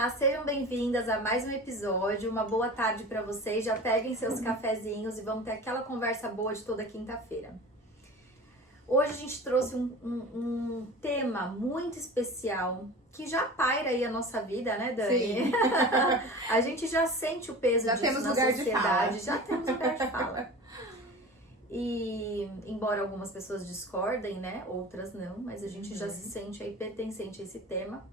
Olá, sejam bem-vindas a mais um episódio. Uma boa tarde para vocês. Já peguem seus cafezinhos e vamos ter aquela conversa boa de toda quinta-feira. Hoje a gente trouxe um tema muito especial que já paira aí a nossa vida, né, Dani? Sim. A gente já sente o peso Já disso temos na lugar de sociedade. fala. Já temos lugar de fala. E embora algumas pessoas discordem, né, outras não, mas a gente já se sente aí pertencente a esse tema.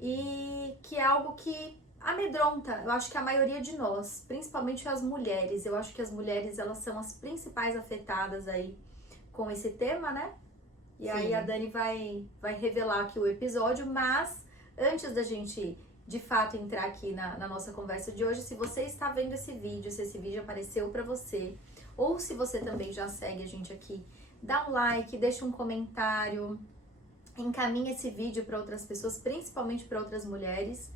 E que é algo que amedronta, eu acho que a maioria de nós, principalmente as mulheres. Eu acho que as mulheres, elas são as principais afetadas aí com esse tema, né? E Sim. aí a Dani vai revelar aqui o episódio, mas antes da gente, de fato, entrar aqui na nossa conversa de hoje, se você está vendo esse vídeo, se esse vídeo apareceu pra você, ou se você também já segue a gente aqui, dá um like, deixa um comentário, encaminhe esse vídeo para outras pessoas, principalmente para outras mulheres,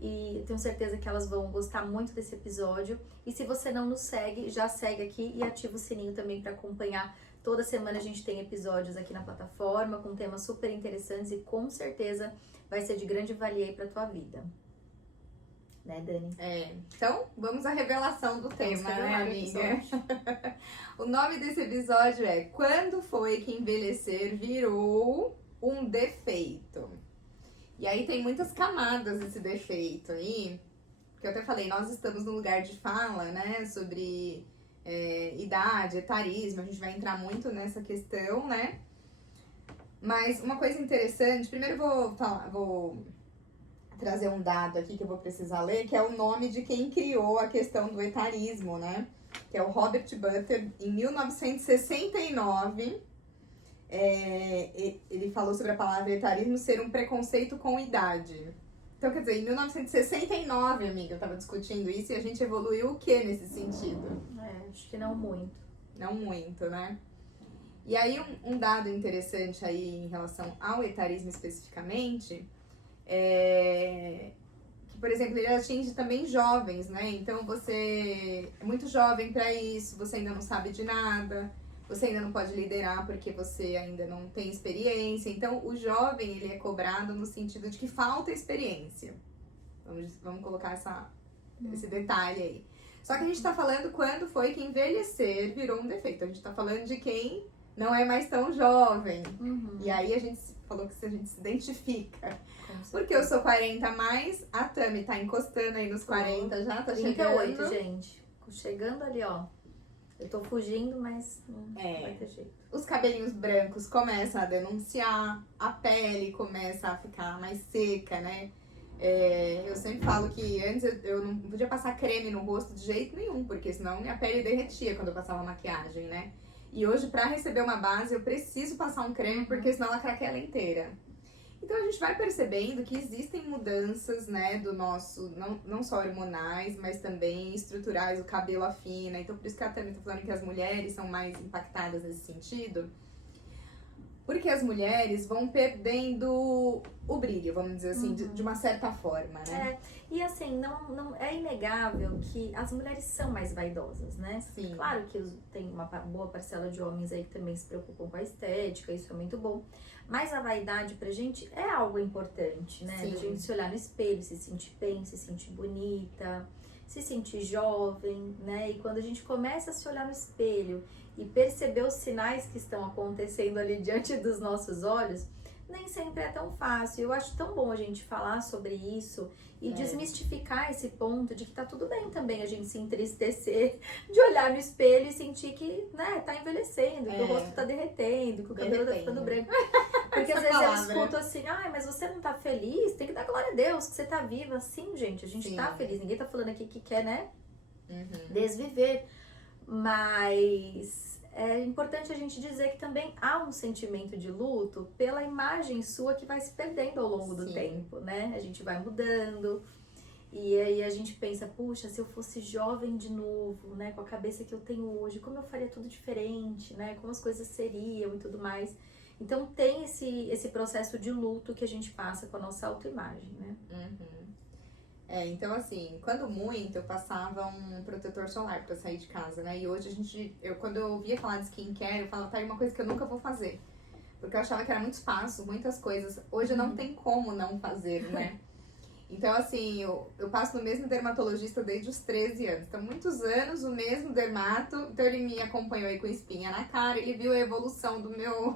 e eu tenho certeza que elas vão gostar muito desse episódio. E se você não nos segue, já segue aqui e ativa o sininho também para acompanhar. Toda semana a gente tem episódios aqui na plataforma com temas super interessantes e com certeza vai ser de grande valia aí para tua vida. Né, Dani? Então, vamos à revelação do tema, né, revelar o amiga? O nome desse episódio é Quando foi que envelhecer virou um defeito? E aí tem muitas camadas esse defeito aí, que eu até falei, nós estamos no lugar de fala, né, sobre idade, etarismo, a gente vai entrar muito nessa questão, né? Mas uma coisa interessante, primeiro eu vou trazer um dado aqui que eu vou precisar ler, que é o nome de quem criou a questão do etarismo, né? Que é o Robert Butler, em 1969. Ele falou sobre a palavra etarismo ser um preconceito com idade. Então, quer dizer, em 1969, amiga, eu tava discutindo isso e a gente evoluiu o que nesse sentido? Acho que não muito. Não muito, né? E aí, um dado interessante aí em relação ao etarismo especificamente que, por exemplo, ele atinge também jovens, né? Então, você é muito jovem para isso, você ainda não sabe de nada, você ainda não pode liderar porque você ainda não tem experiência. Então, o jovem, ele é cobrado no sentido de que falta experiência. Vamos colocar esse detalhe aí. Só que a gente tá falando quando foi que envelhecer virou um defeito. A gente tá falando de quem não é mais tão jovem. E aí a gente falou que a gente se identifica. Porque eu sou 40 a mais, a Tami tá encostando aí nos 40 já, tá 38, chegando. gente. Chegando ali, ó. Eu tô fugindo, mas não vai ter jeito. Os cabelinhos brancos começam a denunciar, a pele começa a ficar mais seca, né? Eu sempre falo que antes eu não podia passar creme no rosto de jeito nenhum, porque senão minha pele derretia quando eu passava maquiagem, né? E hoje, pra receber uma base, eu preciso passar um creme, porque senão ela craquela inteira. Então, a gente vai percebendo que existem mudanças, né, do nosso, não só hormonais, mas também estruturais, o cabelo afina. Então, por isso que a Tami tá falando que as mulheres são mais impactadas nesse sentido. Porque as mulheres vão perdendo o brilho, vamos dizer assim, de uma certa forma, né? E assim, não é inegável que as mulheres são mais vaidosas, né? Sim. Claro que tem uma boa parcela de homens aí que também se preocupam com a estética, isso é muito bom. Mas a vaidade pra gente é algo importante, né? Sim. A gente se olhar no espelho, se sentir bem, se sentir bonita, se sentir jovem, né? E quando a gente começa a se olhar no espelho e perceber os sinais que estão acontecendo ali diante dos nossos olhos, nem sempre é tão fácil. Eu acho tão bom a gente falar sobre isso e desmistificar esse ponto de que tá tudo bem também a gente se entristecer, de olhar no espelho e sentir que, né, tá envelhecendo, que o rosto tá derretendo, que o cabelo tá ficando branco. Porque às vezes eu escuto assim, mas você não tá feliz? Tem que dar glória a Deus que você tá viva. Sim, gente, a gente tá feliz. Ninguém tá falando aqui que quer, né, desviver. Mas é importante a gente dizer que também há um sentimento de luto pela imagem sua que vai se perdendo ao longo do tempo, né? A gente vai mudando e aí a gente pensa, puxa, se eu fosse jovem de novo, né? Com a cabeça que eu tenho hoje, como eu faria tudo diferente, né? Como as coisas seriam e tudo mais. Então tem esse processo de luto que a gente passa com a nossa autoimagem, né? Então assim, quando muito, eu passava um protetor solar pra sair de casa, né? E hoje quando eu ouvia falar de skincare, eu falava, tá aí uma coisa que eu nunca vou fazer. Porque eu achava que era muito espaço, muitas coisas. Hoje não tem como não fazer, né? Então, assim, eu passo no mesmo dermatologista desde os 13 anos. Então, muitos anos, o mesmo dermato. Então, ele me acompanhou aí com espinha na cara. Ele viu a evolução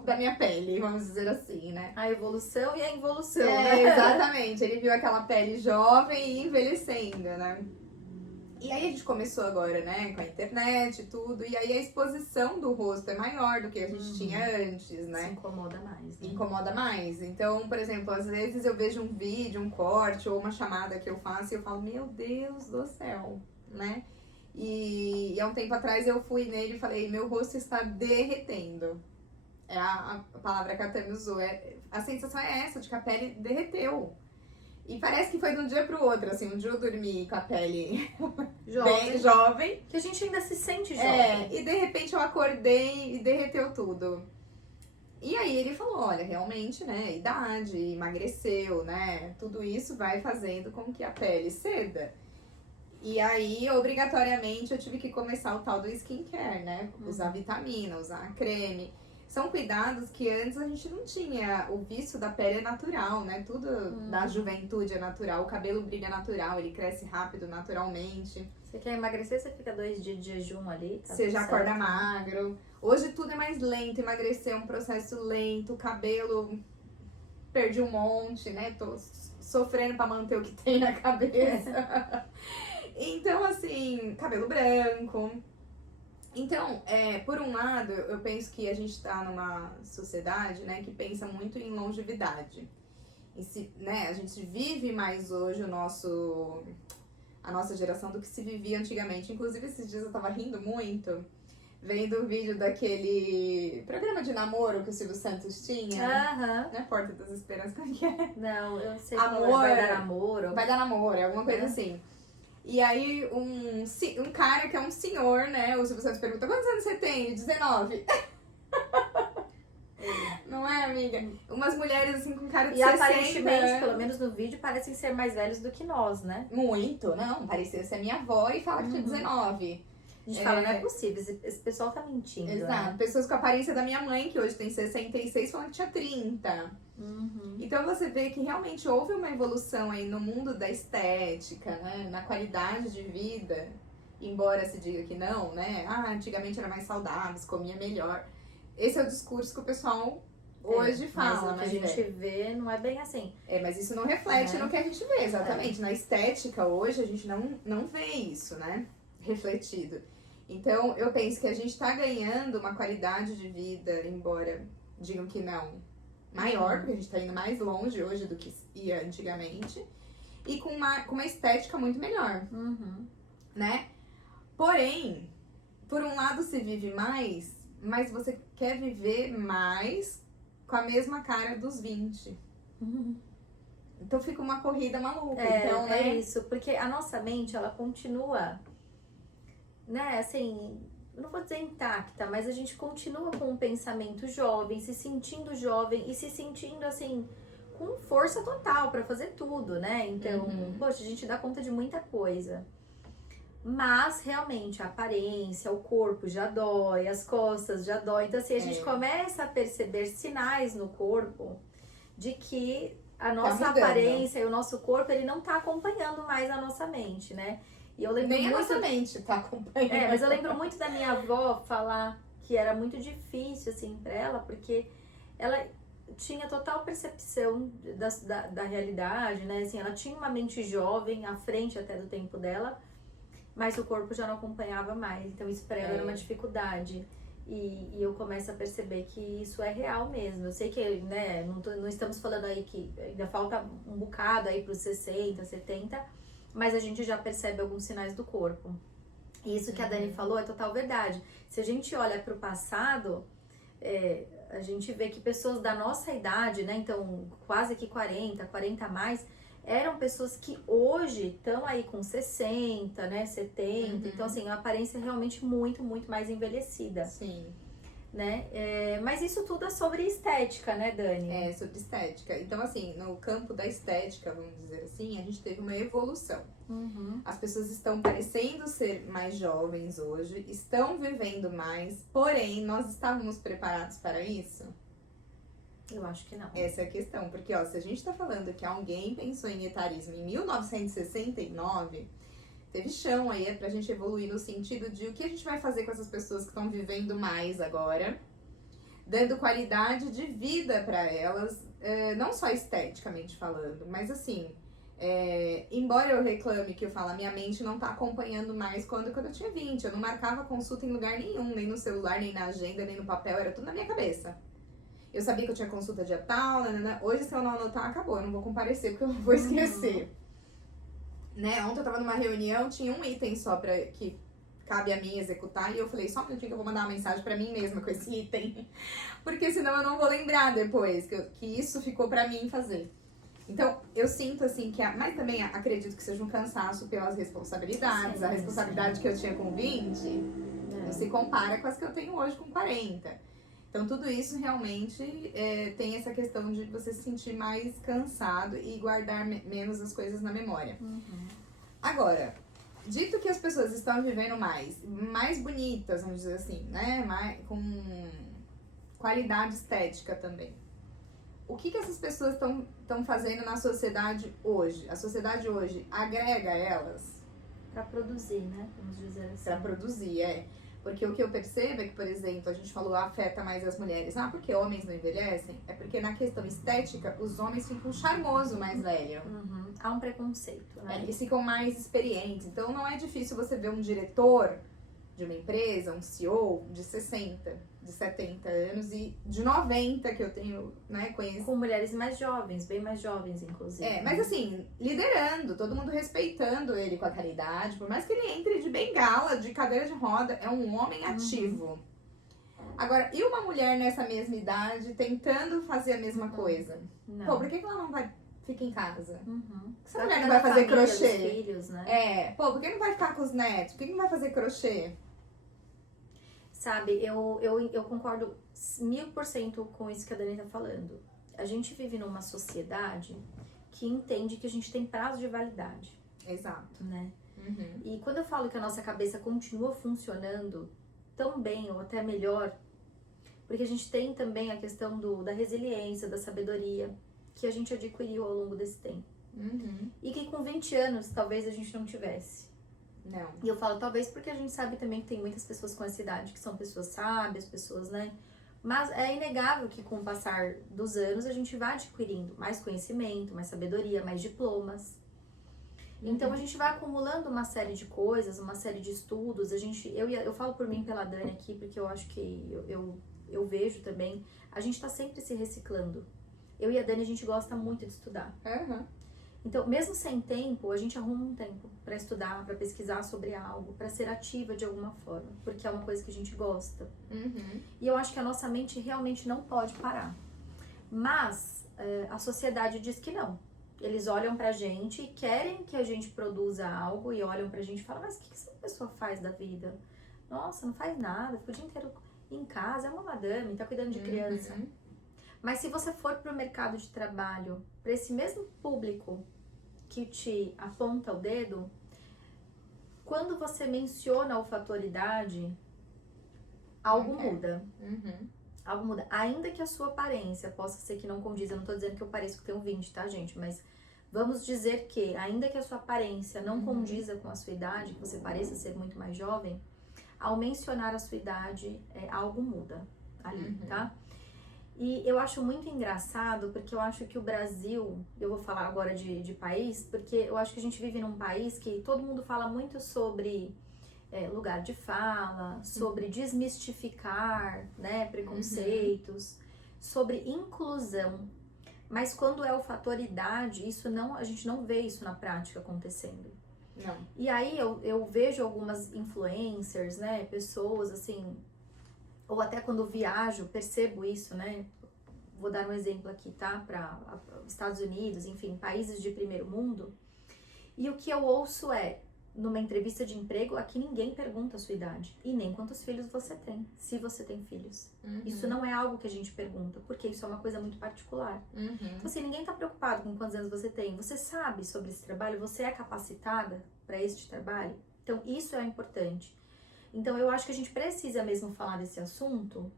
da minha pele, vamos dizer assim, né? A evolução e a involução, É, né? exatamente. Ele viu aquela pele jovem e envelhecendo, né? E aí a gente começou agora, né, com a internet e tudo. E aí a exposição do rosto é maior do que a gente tinha antes, né? Se incomoda mais, né? Incomoda mais. Então, por exemplo, às vezes eu vejo um vídeo, um corte ou uma chamada que eu faço e eu falo, meu Deus do céu, né? E há um tempo atrás eu fui nele e falei, meu rosto está derretendo. É a palavra que a Tami usou. A sensação é essa, de que a pele derreteu. E parece que foi de um dia pro outro, assim, um dia eu dormi com a pele bem jovem. Que a gente ainda se sente jovem. E de repente eu acordei e derreteu tudo. E aí ele falou, olha, realmente, né, idade, emagreceu, né, tudo isso vai fazendo com que a pele ceda. E aí, obrigatoriamente, eu tive que começar o tal do skincare, né, usar vitamina, usar creme. São cuidados que antes a gente não tinha. O vício da pele é natural, né? Tudo da juventude é natural. O cabelo brilha natural, ele cresce rápido naturalmente. Você quer emagrecer, você fica 2 dias de jejum ali. Tá Você já certo, acorda né? magro. Hoje tudo é mais lento, emagrecer é um processo lento. O cabelo, perdi um monte, né? Tô sofrendo pra manter o que tem na cabeça. Então, assim, cabelo branco. Então, por um lado, eu penso que a gente está numa sociedade, né, que pensa muito em longevidade. Né, a gente vive mais hoje a nossa geração do que se vivia antigamente. Inclusive, esses dias eu tava rindo muito, vendo o vídeo daquele programa de namoro que o Silvio Santos tinha. Né, Porta das Esperanças, como que é? Não, eu sei Amor, qual é. Vai dar namoro. Vai dar namoro, alguma coisa assim. E aí, um cara que é um senhor, né? O Silvio Santos pergunta, quantos anos você tem? 19. Não é, amiga? Umas mulheres, assim, com cara de 60. E aparentemente, pelo menos no vídeo, parecem ser mais velhos do que nós, né? Muito, não. Parecia ser minha avó e fala que tinha 19. A gente fala, não é possível, esse pessoal tá mentindo. Exato. Né? Pessoas com a aparência da minha mãe, que hoje tem 66, falando que tinha 30. Então você vê que realmente houve uma evolução aí no mundo da estética, né? Na qualidade de vida, embora se diga que não, né? Antigamente era mais saudável, se comia melhor. Esse é o discurso que o pessoal hoje fala, mas o que a gente vê não é bem assim. Mas isso não reflete no que a gente vê, exatamente. Na estética hoje a gente não vê isso, né? Refletido. Então eu penso que a gente tá ganhando uma qualidade de vida, embora digam que não, maior, porque a gente tá indo mais longe hoje do que ia antigamente, e com uma estética muito melhor, né? Porém, por um lado se vive mais, mas você quer viver mais com a mesma cara dos 20. Então fica uma corrida maluca. Então, né? É isso, porque a nossa mente, ela continua, né, assim, não vou dizer intacta, mas a gente continua com um pensamento jovem, se sentindo jovem e se sentindo, assim, com força total pra fazer tudo, né? Então, poxa, a gente dá conta de muita coisa. Mas, realmente, a aparência, o corpo já dói, as costas já dói. Então, assim, a gente começa a perceber sinais no corpo de que a nossa aparência e o nosso corpo, ele não tá acompanhando mais a nossa mente, né? E eu lembro Nem muito... a nossa mente tá acompanhando. mas eu lembro muito da minha avó falar que era muito difícil, assim, pra ela, porque ela tinha total percepção da realidade, né? Assim, ela tinha uma mente jovem, à frente até do tempo dela, mas o corpo já não acompanhava mais. Então, isso pra ela era uma dificuldade. E eu começo a perceber que isso é real mesmo. Eu sei que, né, não estamos falando aí que ainda falta um bocado aí pros 60, 70, mas a gente já percebe alguns sinais do corpo. E isso que a Dani falou é total verdade. Se a gente olha pro passado, a gente vê que pessoas da nossa idade, né, então quase que 40 a mais, eram pessoas que hoje estão aí com 60, né, 70. Então, assim, a aparência é realmente muito, muito mais envelhecida. Sim. Né? Mas isso tudo é sobre estética, né, Dani? É, sobre estética. Então, assim, no campo da estética, vamos dizer assim, a gente teve uma evolução. As pessoas estão parecendo ser mais jovens hoje, estão vivendo mais, porém, nós estávamos preparados para isso? Eu acho que não. Essa é a questão, porque ó, se a gente tá falando que alguém pensou em etarismo em 1969, teve chão aí pra gente evoluir no sentido de o que a gente vai fazer com essas pessoas que estão vivendo mais agora, dando qualidade de vida pra elas, não só esteticamente falando, mas assim, embora eu reclame que eu falo, a minha mente não tá acompanhando mais quando eu tinha 20, eu não marcava consulta em lugar nenhum, nem no celular, nem na agenda, nem no papel, era tudo na minha cabeça. Eu sabia que eu tinha consulta dia tal, hoje se eu não anotar, acabou, eu não vou comparecer porque eu vou esquecer. Né? Ontem eu tava numa reunião, tinha um item só que cabe a mim executar, e eu falei, só um minutinho que eu vou mandar uma mensagem pra mim mesma com esse item, porque senão eu não vou lembrar depois que isso ficou pra mim fazer. Então, eu sinto assim mas também acredito que seja um cansaço pelas responsabilidades, a responsabilidade que eu tinha com 20 não se compara com as que eu tenho hoje com 40. Então, tudo isso realmente tem essa questão de você se sentir mais cansado e guardar menos as coisas na memória. Agora, dito que as pessoas estão vivendo mais bonitas, vamos dizer assim, né? Com qualidade estética também. O que essas pessoas estão fazendo na sociedade hoje? A sociedade hoje agrega elas? Pra produzir, né? Vamos dizer assim. Pra produzir, Porque o que eu percebo é que, por exemplo, a gente falou afeta mais as mulheres. Ah, porque homens não envelhecem? É porque na questão estética, os homens ficam charmoso mais velho. Há um preconceito, né? Eles ficam mais experientes. Então não é difícil você ver um diretor de uma empresa, um CEO de 60, de 70 anos e de 90 que eu tenho, né, conhecido. Com mulheres mais jovens, bem mais jovens, inclusive. Mas assim, liderando, todo mundo respeitando ele com aquela idade, por mais que ele entre de bengala, de cadeira de roda, é um homem ativo. Agora, e uma mulher nessa mesma idade tentando fazer a mesma coisa? Não. Pô, por que ela não vai ficar em casa? Essa Pra mulher não cuidar vai da fazer família, crochê? dos filhos, né? Pô, por que não vai ficar com os netos? Por que não vai fazer crochê? Sabe, eu concordo 1000% com isso que a Dani tá falando. A gente vive numa sociedade que entende que a gente tem prazo de validade. Exato. Né? E quando eu falo que a nossa cabeça continua funcionando tão bem ou até melhor, porque a gente tem também a questão da resiliência, da sabedoria, que a gente adquiriu ao longo desse tempo. E que com 20 anos talvez a gente não tivesse. Não. E eu falo talvez porque a gente sabe também que tem muitas pessoas com essa idade que são pessoas sábias, pessoas, né? Mas é inegável que com o passar dos anos a gente vai adquirindo mais conhecimento, mais sabedoria, mais diplomas. Então a gente vai acumulando uma série de coisas, uma série de estudos. Eu falo por mim, pela Dani aqui, porque eu acho que eu vejo também, a gente tá sempre se reciclando. Eu e a Dani, a gente gosta muito de estudar. Então, mesmo sem tempo, a gente arruma um tempo pra estudar, pra pesquisar sobre algo, pra ser ativa de alguma forma, porque é uma coisa que a gente gosta. E eu acho que a nossa mente realmente não pode parar. Mas a sociedade diz que não. Eles olham pra gente e querem que a gente produza algo e olham pra gente e falam, mas o que essa pessoa faz da vida? Nossa, não faz nada, fica o dia inteiro em casa, é uma madame, tá cuidando de criança. Mas se você for pro mercado de trabalho, pra esse mesmo público que te aponta o dedo, quando você menciona a olfatoriedade, algo muda. Algo muda. Ainda que a sua aparência possa ser que não condiza, eu não tô dizendo que eu pareço que tenho 20, tá, gente? Mas vamos dizer que, ainda que a sua aparência não condiza com a sua idade, que você pareça ser muito mais jovem, ao mencionar a sua idade, algo muda ali, tá? E eu acho muito engraçado, porque eu acho que o Brasil, eu vou falar agora de país, porque eu acho que a gente vive num país que todo mundo fala muito sobre lugar de fala, sobre desmistificar, né, preconceitos, sobre inclusão. Mas quando é olfatoriedade, a gente não vê isso na prática acontecendo. Não. E aí eu vejo algumas influencers, né, pessoas assim, ou até quando viajo, percebo isso, né? Vou dar um exemplo aqui, tá? Para Estados Unidos, enfim, países de primeiro mundo. E o que eu ouço numa entrevista de emprego, aqui ninguém pergunta a sua idade. E nem quantos filhos você tem, se você tem filhos. Isso não é algo que a gente pergunta, porque isso é uma coisa muito particular. Então, assim, ninguém tá preocupado com quantos anos você tem. Você sabe sobre esse trabalho? Você é capacitada para este trabalho? Então, isso é importante. Então, eu acho que a gente precisa mesmo falar desse assunto,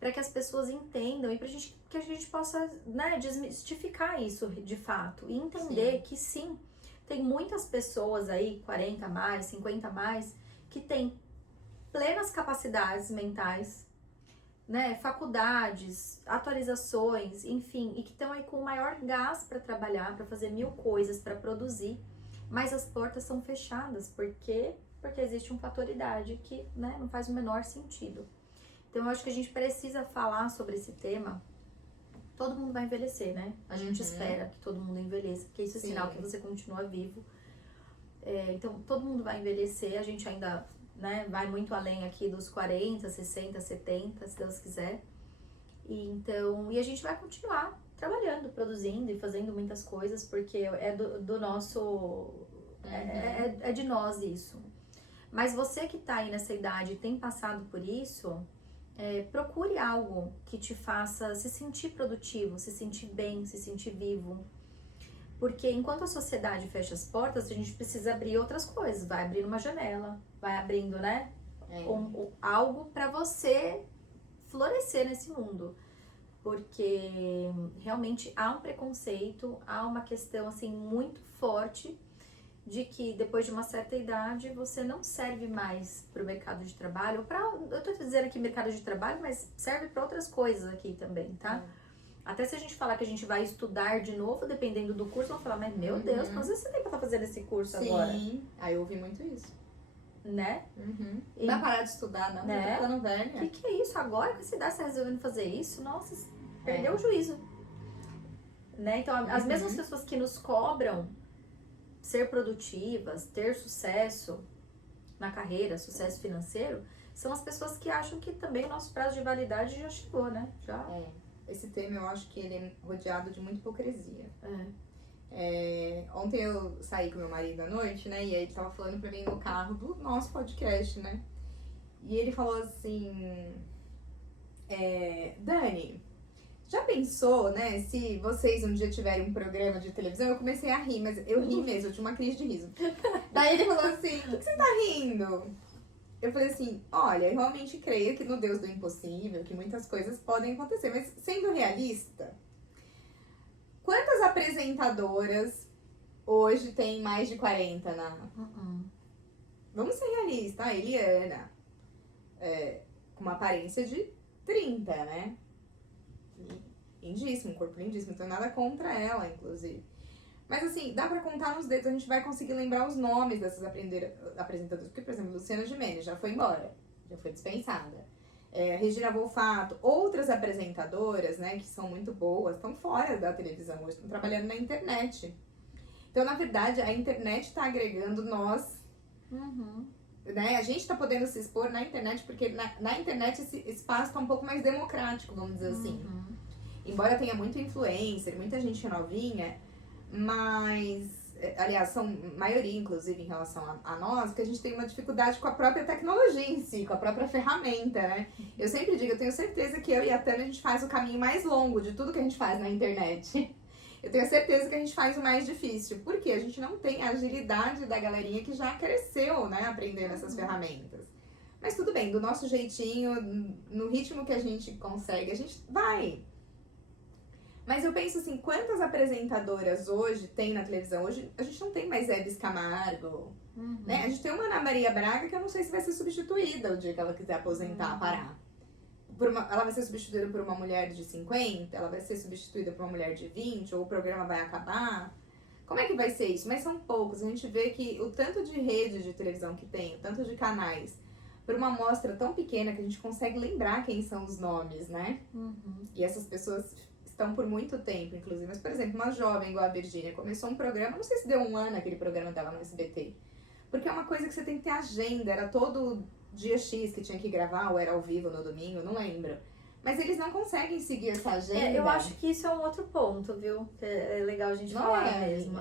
para que as pessoas entendam e que a gente possa, né, desmistificar isso de fato e entender que sim, tem muitas pessoas aí, 40 a mais, 50 a mais, que têm plenas capacidades mentais, né, faculdades, atualizações, enfim, e que estão aí com maior gás para trabalhar, para fazer 1000 coisas, para produzir, mas as portas são fechadas, porque existe um fator idade que, né, não faz o menor sentido. Então, eu acho que a gente precisa falar sobre esse tema. Todo mundo vai envelhecer, né? A gente espera que todo mundo envelheça, porque isso é sinal que você continua vivo. Então, todo mundo vai envelhecer, a gente ainda, né, vai muito além aqui dos 40, 60, 70, se Deus quiser. E a gente vai continuar trabalhando, produzindo e fazendo muitas coisas, porque é do nosso... É de nós isso. Mas você que tá aí nessa idade e tem passado por isso, procure algo que te faça se sentir produtivo, se sentir bem, se sentir vivo. Porque enquanto a sociedade fecha as portas, a gente precisa abrir outras coisas. Vai abrindo uma janela, vai abrindo, né? Algo pra você florescer nesse mundo. Porque realmente há um preconceito, há uma questão assim muito forte de que depois de uma certa idade você não serve mais para o mercado de trabalho. Eu tô dizendo aqui mercado de trabalho, mas serve para outras coisas aqui também, tá? Até se a gente falar que a gente vai estudar de novo, dependendo do curso, vão falar, mas meu Deus, quantas vezes você tem pra estar fazendo esse curso agora? Sim, aí eu ouvi muito isso. Né? Não dá parar de estudar, não, né? Já tô ficando velha. O que é isso? Agora que a cidade está resolvendo fazer isso? Nossa, perdeu o juízo. Né? Então, as mesmas pessoas que nos cobram ser produtivas, ter sucesso na carreira, sucesso financeiro, são as pessoas que acham que também o nosso prazo de validade já chegou, né? Esse tema eu acho que ele é rodeado de muita hipocrisia. Ontem eu saí com meu marido à noite, né? E aí ele tava falando pra mim no carro do nosso podcast, né? E ele falou assim... Dani, já pensou, né? Se vocês um dia tiverem um programa de televisão... Eu comecei a rir, mas eu ri mesmo, eu tinha uma crise de riso. Daí ele falou assim, por que você tá rindo? Eu falei assim, olha, eu realmente creio que no Deus do impossível, que muitas coisas podem acontecer, mas sendo realista, quantas apresentadoras hoje têm mais de 40 na... Vamos ser realistas, a Eliana, com uma aparência de 30, né? Lindíssimo, um corpo lindíssimo, não tenho nada contra ela, inclusive. Mas assim, dá pra contar nos dedos, a gente vai conseguir lembrar os nomes dessas apresentadoras. Porque, por exemplo, Luciana Gimenez já foi embora, já foi dispensada. Regina Volfato, outras apresentadoras, né, que são muito boas, estão fora da televisão hoje, estão trabalhando na internet. Então, na verdade, a internet está agregando nós, né? A gente está podendo se expor na internet, porque na internet esse espaço está um pouco mais democrático, vamos dizer assim. Embora tenha muita influencer, muita gente novinha, mas, aliás, são maioria, inclusive, em relação a nós, que a gente tem uma dificuldade com a própria tecnologia em si, com a própria ferramenta, né? Eu sempre digo, eu tenho certeza que eu e a Tânia, a gente faz o caminho mais longo de tudo que a gente faz na internet. Eu tenho certeza que a gente faz o mais difícil, porque a gente não tem a agilidade da galerinha que já cresceu, né, aprendendo essas ferramentas. Mas tudo bem, do nosso jeitinho, no ritmo que a gente consegue, a gente vai. Mas eu penso assim, quantas apresentadoras hoje tem na televisão? Hoje a gente não tem mais Hebe Camargo, né? A gente tem uma Ana Maria Braga que eu não sei se vai ser substituída o dia que ela quiser aposentar, parar. Ela vai ser substituída por uma mulher de 50, ela vai ser substituída por uma mulher de 20, ou o programa vai acabar. Como é que vai ser isso? Mas são poucos. A gente vê que o tanto de rede de televisão que tem, o tanto de canais, por uma amostra tão pequena que a gente consegue lembrar quem são os nomes, né? E essas pessoas estão por muito tempo, inclusive. Mas, por exemplo, uma jovem igual a Virgínia começou um programa, não sei se deu um ano aquele programa dela no SBT, porque é uma coisa que você tem que ter agenda, era todo dia X que tinha que gravar, ou era ao vivo no domingo, não lembro. Mas eles não conseguem seguir essa agenda. Eu acho que isso é um outro ponto, viu? É legal a gente falar mesmo.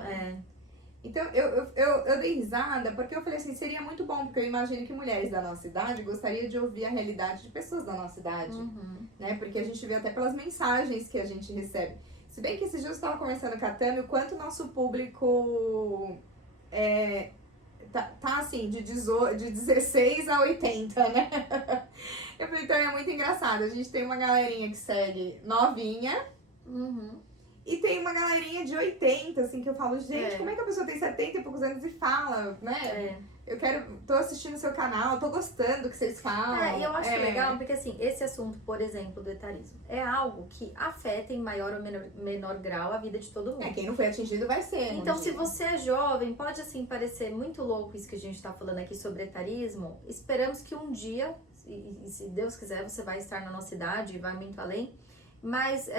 Então, eu dei risada porque eu falei assim, seria muito bom, porque eu imagino que mulheres da nossa idade gostariam de ouvir a realidade de pessoas da nossa idade, né? Porque a gente vê até pelas mensagens que a gente recebe. Se bem que esses dias eu estava conversando com a Tami, o quanto o nosso público tá assim, de 16 a 80, né? Eu falei, então é muito engraçado. A gente tem uma galerinha que segue novinha. Uhum. E tem uma galerinha de 80, assim, que eu falo, gente, como é que a pessoa tem 70 e poucos anos e fala, né? Tô assistindo o seu canal, tô gostando do que vocês falam. E eu acho legal, porque assim, esse assunto, por exemplo, do etarismo, é algo que afeta em maior ou menor grau a vida de todo mundo. Quem não foi atingido vai ser. Então, se você é jovem, pode assim parecer muito louco isso que a gente tá falando aqui sobre etarismo. Esperamos que um dia, e se Deus quiser, você vai estar na nossa idade e vai muito além, mas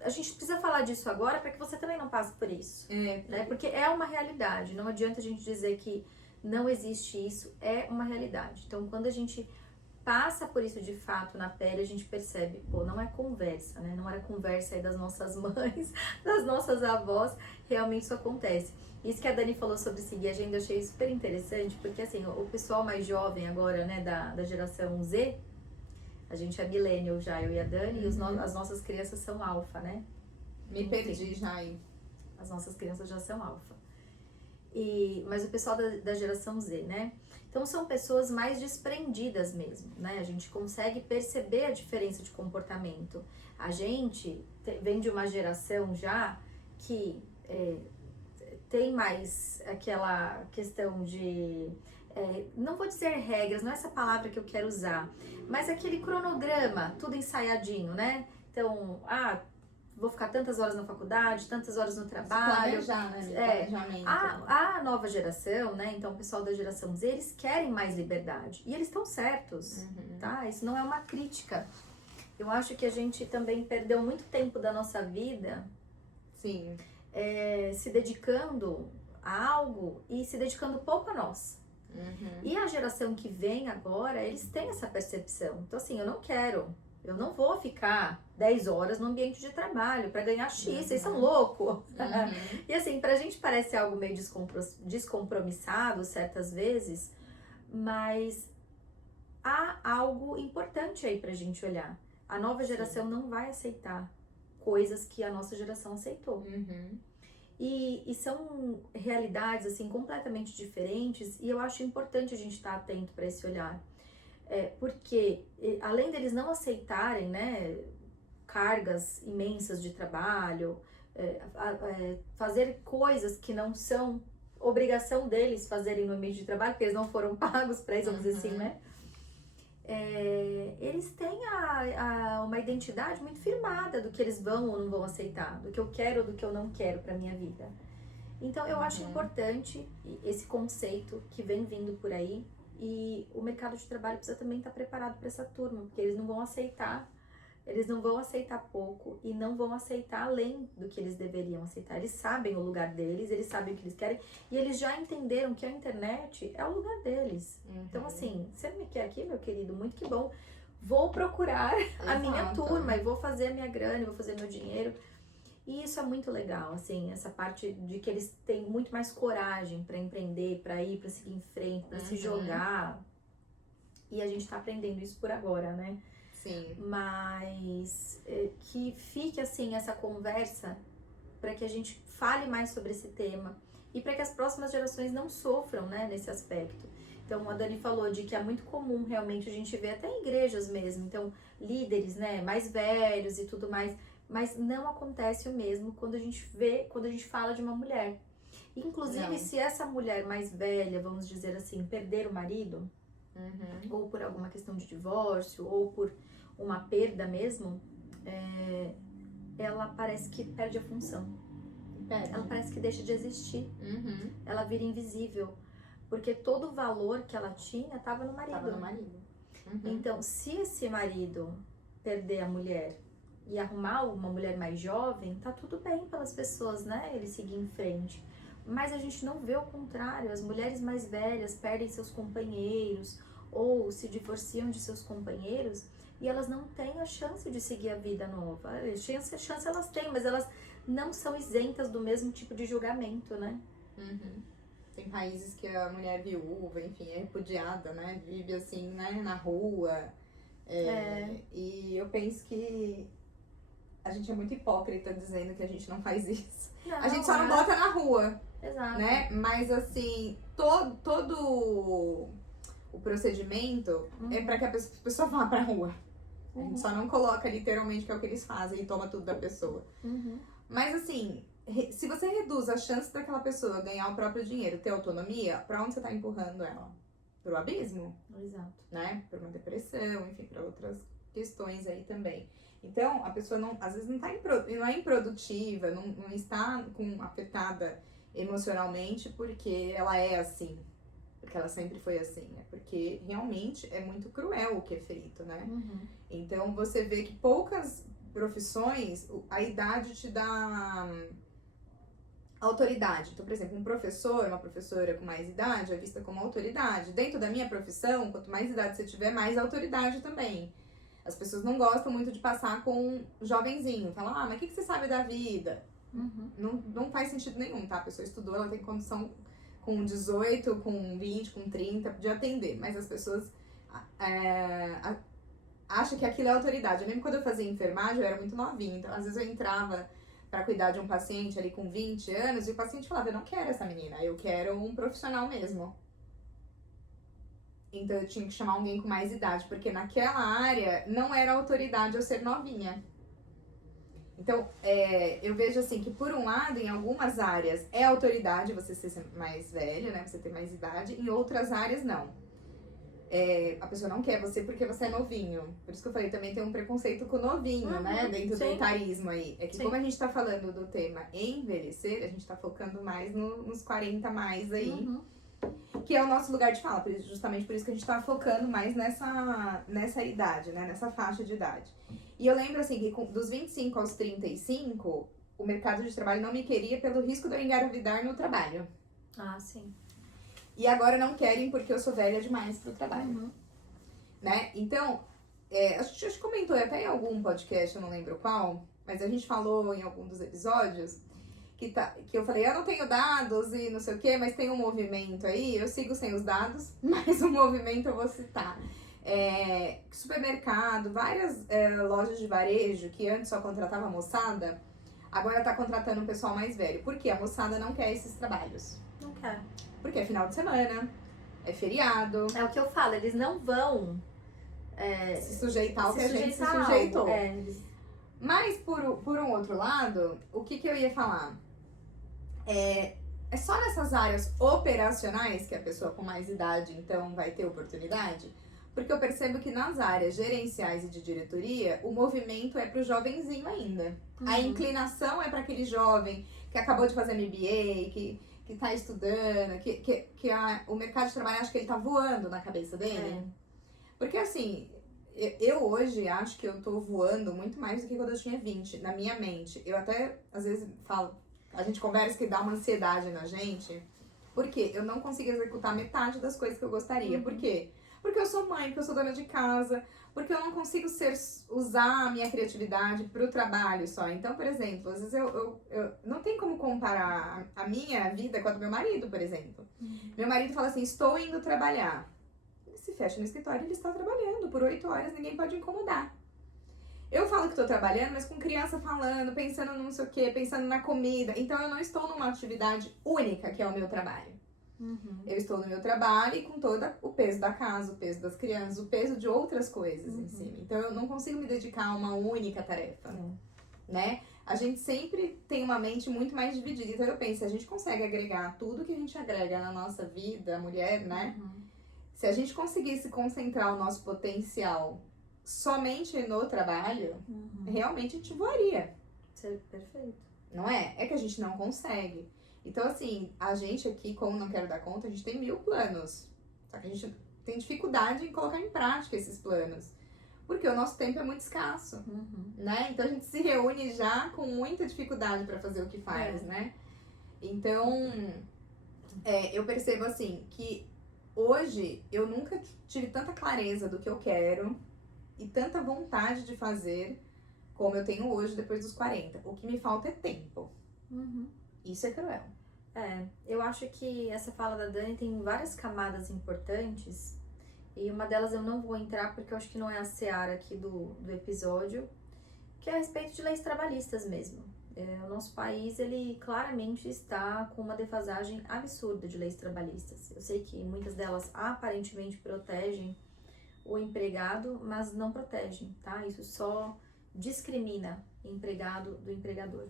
a gente precisa falar disso agora para que você também não passe por isso. Né? Porque é uma realidade. Não adianta a gente dizer que não existe isso, é uma realidade. Então, quando a gente passa por isso de fato na pele, a gente percebe, pô, não é conversa, né? Não era conversa aí das nossas mães, das nossas avós, realmente isso acontece. Isso que a Dani falou sobre seguir a agenda, eu achei super interessante, porque assim, o pessoal mais jovem agora, né, da geração Z, a gente é millennial já, eu e a Dani, e as nossas crianças são alfa, né? Me perdi já aí. As nossas crianças já são alfa. Mas o pessoal da geração Z, né? Então são pessoas mais desprendidas mesmo, né? A gente consegue perceber a diferença de comportamento. A gente vem de uma geração já que tem mais aquela questão de... não vou dizer regras, não é essa palavra que eu quero usar, mas aquele cronograma, tudo ensaiadinho, né? Então, vou ficar tantas horas na faculdade, tantas horas no trabalho. Planejar, né? Planejamento. A nova geração, né? Então, o pessoal da geração Z, eles querem mais liberdade. E eles estão certos, tá? Isso não é uma crítica. Eu acho que a gente também perdeu muito tempo da nossa vida... Sim. Se dedicando a algo e se dedicando pouco a nós. E a geração que vem agora, eles têm essa percepção. Então, assim, eu não vou ficar 10 horas no ambiente de trabalho para ganhar X, vocês são loucos. E assim, pra gente parece algo meio descompromissado certas vezes, mas há algo importante aí pra gente olhar. A nova geração não vai aceitar coisas que a nossa geração aceitou. E são realidades, assim, completamente diferentes, e eu acho importante a gente estar atento para esse olhar. Porque, além deles não aceitarem, né, cargas imensas de trabalho, fazer coisas que não são obrigação deles fazerem no ambiente de trabalho, porque eles não foram pagos para isso, vamos dizer assim, né? Eles têm uma identidade muito firmada do que eles vão ou não vão aceitar, do que eu quero ou do que eu não quero para minha vida. Então eu acho importante esse conceito que vem vindo por aí, e o mercado de trabalho precisa também estar preparado para essa turma, porque eles não vão aceitar pouco e não vão aceitar além do que eles deveriam aceitar. Eles sabem o lugar deles, eles sabem o que eles querem, e eles já entenderam que a internet é o lugar deles. Então, assim, você me quer aqui, meu querido, muito que bom. Vou procurar a minha turma e vou fazer a minha grana, e vou fazer meu dinheiro. E isso é muito legal, assim, essa parte de que eles têm muito mais coragem para empreender, para ir, para seguir em frente, para se jogar. E a gente tá aprendendo isso por agora, né? Sim. Mas que fique assim essa conversa para que a gente fale mais sobre esse tema e para que as próximas gerações não sofram, né, nesse aspecto. Então a Dani falou de que é muito comum realmente a gente ver até em igrejas mesmo, então líderes, né, mais velhos e tudo mais, mas não acontece o mesmo quando a gente fala de uma mulher. Inclusive, se essa mulher mais velha, vamos dizer assim, perder o marido, ou por alguma questão de divórcio, ou por uma perda mesmo, ela parece que perde a função. Ela parece que deixa de existir. Ela vira invisível. Porque todo o valor que ela tinha estava no marido. Então, se esse marido perder a mulher e arrumar uma mulher mais jovem, tá tudo bem pelas pessoas, né? Ele seguir em frente. Mas a gente não vê o contrário. As mulheres mais velhas perdem seus companheiros ou se divorciam de seus companheiros e elas não têm a chance de seguir a vida nova. Chance elas têm, mas elas não são isentas do mesmo tipo de julgamento, né? Tem países que a mulher viúva, enfim, é repudiada, né? Vive assim, né, na rua. E eu penso que a gente é muito hipócrita dizendo que a gente não faz isso. A gente só não bota na rua. Exato. Exato. né? Mas assim, todo o procedimento é para que a pessoa vá pra rua. A gente só não coloca literalmente que é o que eles fazem e toma tudo da pessoa. Mas assim, se você reduz a chance daquela pessoa ganhar o próprio dinheiro, ter autonomia, pra onde você tá empurrando ela? Pro abismo, Exato. né? Pra uma depressão, enfim, pra outras questões aí também. Então, a pessoa não, às vezes não é improdutiva, não está afetada emocionalmente porque ela é assim, porque ela sempre foi assim, é porque realmente é muito cruel o que é feito, né? Então, você vê que poucas profissões, a idade te dá autoridade. Então, por exemplo, um professor, uma professora com mais idade é vista como autoridade. Dentro da minha profissão, quanto mais idade você tiver, mais autoridade também. As pessoas não gostam muito de passar com um jovenzinho. Falam, mas o que você sabe da vida? Não faz sentido nenhum, tá? A pessoa estudou, ela tem condição com 18, com 20, com 30 de atender. Mas as pessoas acham que aquilo é autoridade. Eu lembro quando eu fazia enfermagem, eu era muito novinha. Então, às vezes eu entrava para cuidar de um paciente ali com 20 anos e o paciente falava, eu não quero essa menina, eu quero um profissional mesmo. Então eu tinha que chamar alguém com mais idade, porque naquela área não era autoridade eu ser novinha. Então, eu vejo assim que por um lado, em algumas áreas é autoridade você ser mais velho, né, você ter mais idade, em outras áreas não. A pessoa não quer você porque você é novinho. Por isso que eu falei, também tem um preconceito com o novinho, né? Dentro do etarismo aí. É que como a gente tá falando do tema envelhecer, a gente tá focando mais nos 40 mais aí. Que é o nosso lugar de fala. Justamente por isso que a gente tá focando mais nessa idade, né? Nessa faixa de idade. E eu lembro assim, que dos 25 aos 35, o mercado de trabalho não me queria pelo risco de eu engravidar no trabalho. Ah, sim. E agora não querem porque eu sou velha demais pro trabalho. Né? Então, a gente comentou até em algum podcast, eu não lembro qual, mas a gente falou em algum dos episódios que eu falei, eu não tenho dados e não sei o que, mas tem um movimento aí, eu sigo sem os dados, mas o movimento eu vou citar. Supermercado, várias lojas de varejo que antes só contratava moçada, agora tá contratando um pessoal mais velho. Por quê? A moçada não quer esses trabalhos. Não quer. Porque é final de semana, é feriado. É o que eu falo, eles não vão se sujeitar ao que a gente se sujeitar sujeitou. Mas, por um outro lado, o que eu ia falar? É só nessas áreas operacionais que a pessoa com mais idade, então, vai ter oportunidade? Porque eu percebo que nas áreas gerenciais e de diretoria, o movimento é pro jovenzinho ainda. A inclinação é para aquele jovem que acabou de fazer MBA, que tá estudando, o mercado de trabalho acha que ele tá voando na cabeça dele. Porque assim, eu hoje acho que eu tô voando muito mais do que quando eu tinha 20, na minha mente. Eu até, às vezes, falo, a gente conversa que dá uma ansiedade na gente, porque eu não consigo executar metade das coisas que eu gostaria. Por quê? Porque eu sou mãe, porque eu sou dona de casa, porque eu não consigo usar a minha criatividade pro trabalho só. Então, por exemplo, às vezes eu não tem como comparar a minha vida com a do meu marido, por exemplo. Meu marido fala assim, estou indo trabalhar. Ele se fecha no escritório, ele está trabalhando por 8 horas, ninguém pode incomodar. Eu falo que estou trabalhando, mas com criança falando, pensando no não sei o quê, pensando na comida. Então, eu não estou numa atividade única, que é o meu trabalho. Eu estou no meu trabalho e com todo o peso da casa, o peso das crianças, o peso de outras coisas em cima. Então, eu não consigo me dedicar a uma única tarefa, né? A gente sempre tem uma mente muito mais dividida. Então, eu penso, se a gente consegue agregar tudo que a gente agrega na nossa vida, a mulher, né? Se a gente conseguisse concentrar o nosso potencial somente no trabalho, realmente a gente voaria. Isso é perfeito. Não é? É que a gente não consegue. Então, assim, a gente aqui, como não quero dar conta, a gente tem 1000 planos. Só que a gente tem dificuldade em colocar em prática esses planos. Porque o nosso tempo é muito escasso, né? Então, a gente se reúne já com muita dificuldade para fazer o que faz, né? Então, eu percebo, assim, que hoje eu nunca tive tanta clareza do que eu quero e tanta vontade de fazer como eu tenho hoje, depois dos 40. O que me falta é tempo. Isso é cruel. Eu acho que essa fala da Dani tem várias camadas importantes e uma delas eu não vou entrar porque eu acho que não é a seara aqui do episódio, que é a respeito de leis trabalhistas mesmo. O nosso país, ele claramente está com uma defasagem absurda de leis trabalhistas. Eu sei que muitas delas aparentemente protegem o empregado, mas não protegem, tá? Isso só discrimina o empregado do empregador.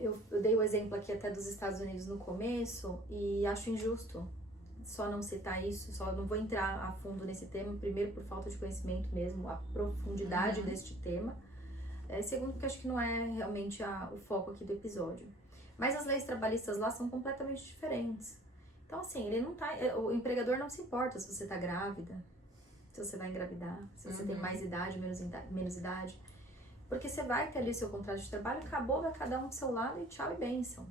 Eu dei o exemplo aqui até dos Estados Unidos no começo e acho injusto só não citar isso, só não vou entrar a fundo nesse tema, primeiro por falta de conhecimento mesmo, a profundidade deste tema, segundo porque acho que não é realmente o foco aqui do episódio. Mas as leis trabalhistas lá são completamente diferentes. Então assim, o empregador não se importa se você tá grávida, se você vai engravidar, se você tem mais idade, menos idade, porque você vai ter ali seu contrato de trabalho, acabou, vai cada um do seu lado e tchau e bênção.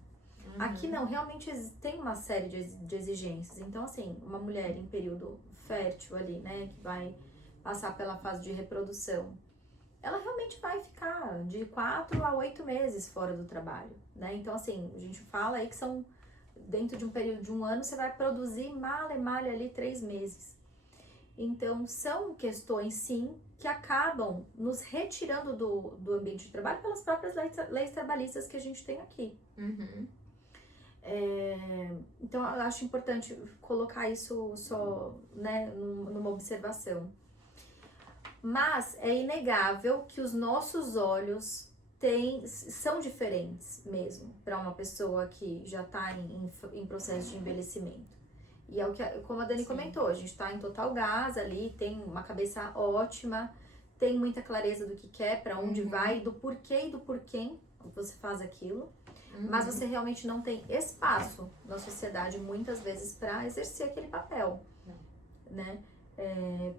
Aqui não, realmente tem uma série de exigências. Então, assim, uma mulher em período fértil ali, né, que vai passar pela fase de reprodução, ela realmente vai ficar de 4 a 8 meses fora do trabalho, né? Então, assim, a gente fala aí que são, dentro de um período de 1 ano, você vai produzir malha ali 3 meses. Então, são questões, sim, que acabam nos retirando do ambiente de trabalho pelas próprias leis trabalhistas que a gente tem aqui. Então, eu acho importante colocar isso só, né, numa observação. Mas é inegável que os nossos olhos são diferentes mesmo para uma pessoa que já está em processo de envelhecimento. E é o que, como a Dani comentou, a gente está em total gás ali, tem uma cabeça ótima, tem muita clareza do que quer, para onde vai, do porquê e do porquê você faz aquilo. Mas você realmente não tem espaço na sociedade, muitas vezes, para exercer aquele papel, né?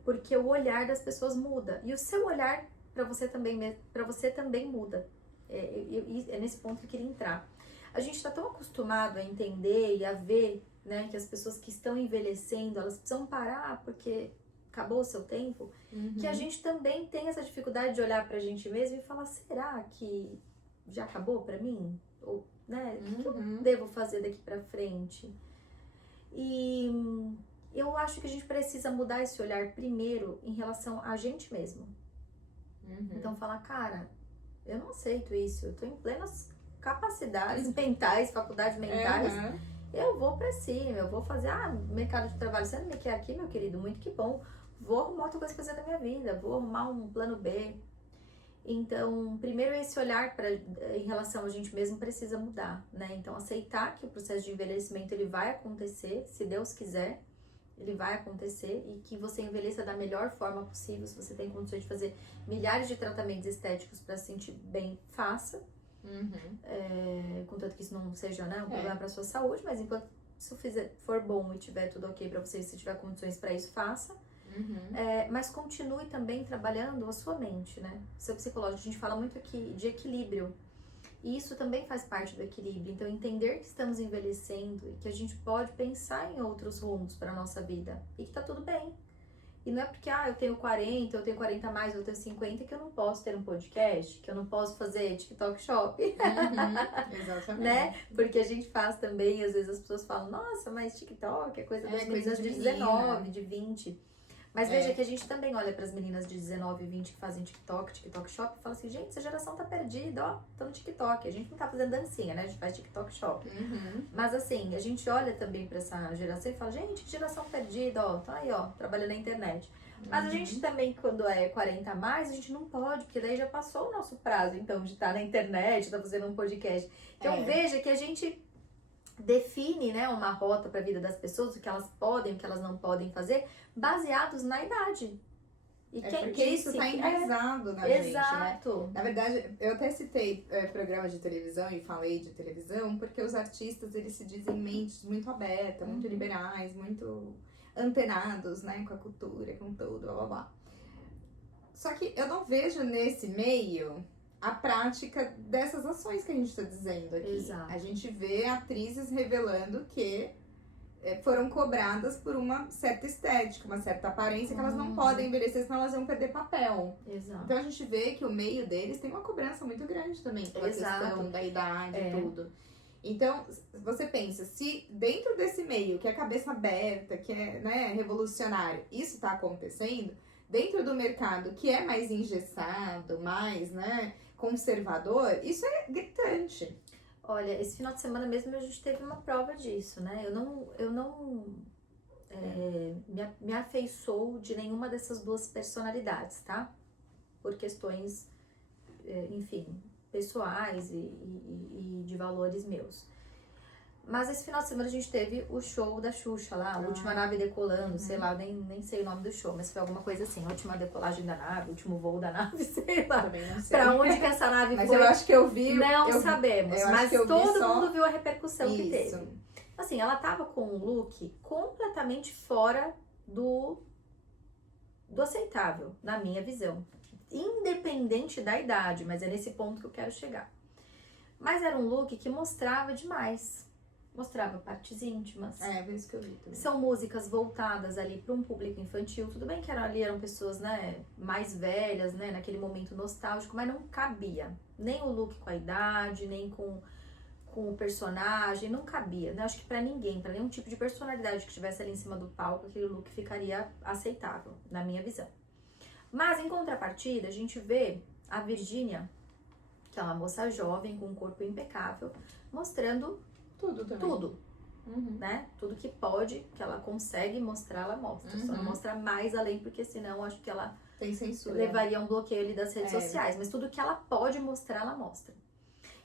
Porque o olhar das pessoas muda. E o seu olhar para você também muda. É nesse ponto que eu queria entrar. A gente está tão acostumado a entender e a ver, né, que as pessoas que estão envelhecendo, elas precisam parar porque acabou o seu tempo, que a gente também tem essa dificuldade de olhar pra gente mesmo e falar, será que já acabou pra mim? Ou, né, o que eu devo fazer daqui pra frente? E eu acho que a gente precisa mudar esse olhar primeiro em relação a gente mesmo. Então falar, cara, eu não aceito isso, eu tô em plenas capacidades mentais, faculdades mentais, eu vou pra cima, eu vou fazer, mercado de trabalho, você não me quer aqui, meu querido, muito que bom, vou arrumar outra coisa pra fazer da minha vida, vou arrumar um plano B. Então, primeiro esse olhar em relação a gente mesmo precisa mudar, né? Então, aceitar que o processo de envelhecimento ele vai acontecer, se Deus quiser, ele vai acontecer e que você envelheça da melhor forma possível. Se você tem condições de fazer milhares de tratamentos estéticos para se sentir bem, faça. Contanto que isso não seja, né, um problema para sua saúde, mas enquanto isso for bom e tiver tudo ok para você, se tiver condições para isso, faça. Mas continue também trabalhando a sua mente, né? Seu psicológico. A gente fala muito aqui de equilíbrio. E isso também faz parte do equilíbrio. Então, entender que estamos envelhecendo e que a gente pode pensar em outros rumos para a nossa vida. E que tá tudo bem. E não é porque, eu tenho 40, eu tenho 40 a mais, eu tenho 50, que eu não posso ter um podcast, que eu não posso fazer TikTok Shop. Exatamente. Né? Porque a gente faz também, às vezes as pessoas falam, nossa, mas TikTok é coisa das meninas de 19, de 20. Mas veja que a gente também olha para as meninas de 19 e 20 que fazem TikTok Shop e fala assim, gente, essa geração tá perdida, ó, tá no TikTok. A gente não tá fazendo dancinha, né? A gente faz TikTok Shop. Mas assim, a gente olha também para essa geração e fala, gente, que geração perdida, ó, tá aí, ó, trabalhando na internet. Mas a gente também, quando é 40 a mais, a gente não pode, porque daí já passou o nosso prazo, então, de estar na internet, tá fazendo um podcast. Então veja que a gente define, né, uma rota para a vida das pessoas, o que elas podem, o que elas não podem fazer, baseados na idade. E quem porque disse isso tá que enraizado na gente, né? Exato. Na verdade, eu até citei programas de televisão e falei de televisão, porque os artistas, eles se dizem mentes muito abertas, muito liberais, muito antenados, né, com a cultura, com tudo, blá blá blá. Só que eu não vejo nesse meio a prática dessas ações que a gente está dizendo aqui. Exato. A gente vê atrizes revelando que foram cobradas por uma certa estética, uma certa aparência, que elas não podem envelhecer, senão elas vão perder papel. Exato. Então a gente vê que o meio deles tem uma cobrança muito grande também pela questão da idade e tudo. Então, você pensa, se dentro desse meio, que é cabeça aberta, que é, né, revolucionário, isso está acontecendo, dentro do mercado que é mais engessado, mais, né, conservador, isso é gritante. Olha, esse final de semana mesmo a gente teve uma prova disso, né? Eu não me afeiçoo de nenhuma dessas duas personalidades, tá? Por questões, enfim, pessoais e de valores meus. Mas esse final de semana a gente teve o show da Xuxa lá, a última nave decolando, sei lá, nem sei o nome do show, mas foi alguma coisa assim, a última decolagem da nave, o último voo da nave, sei lá. Também não sei. Pra onde que essa nave Mas foi? eu acho que eu vi. Não sabemos, eu acho mas que eu vi todo só mundo viu a repercussão que isso. teve. Assim, ela tava com um look completamente fora do aceitável, na minha visão. Independente da idade, mas é nesse ponto que eu quero chegar. Mas era um look que mostrava demais. Mostrava partes íntimas. É isso que eu vi também. São músicas voltadas ali para um público infantil. Tudo bem que eram pessoas, né, mais velhas, né, naquele momento nostálgico, mas não cabia. Nem o look com a idade, nem com o personagem, não cabia. Né? Acho que para ninguém, para nenhum tipo de personalidade que estivesse ali em cima do palco, aquele look ficaria aceitável, na minha visão. Mas, em contrapartida, a gente vê a Virgínia, que é uma moça jovem, com um corpo impecável, mostrando Tudo também. tudo, né? Tudo que pode, que ela consegue mostrar, ela mostra. Só não mostra mais além, porque senão acho que ela tem censura. Levaria um bloqueio ali das redes sociais. Mas tudo que ela pode mostrar, ela mostra.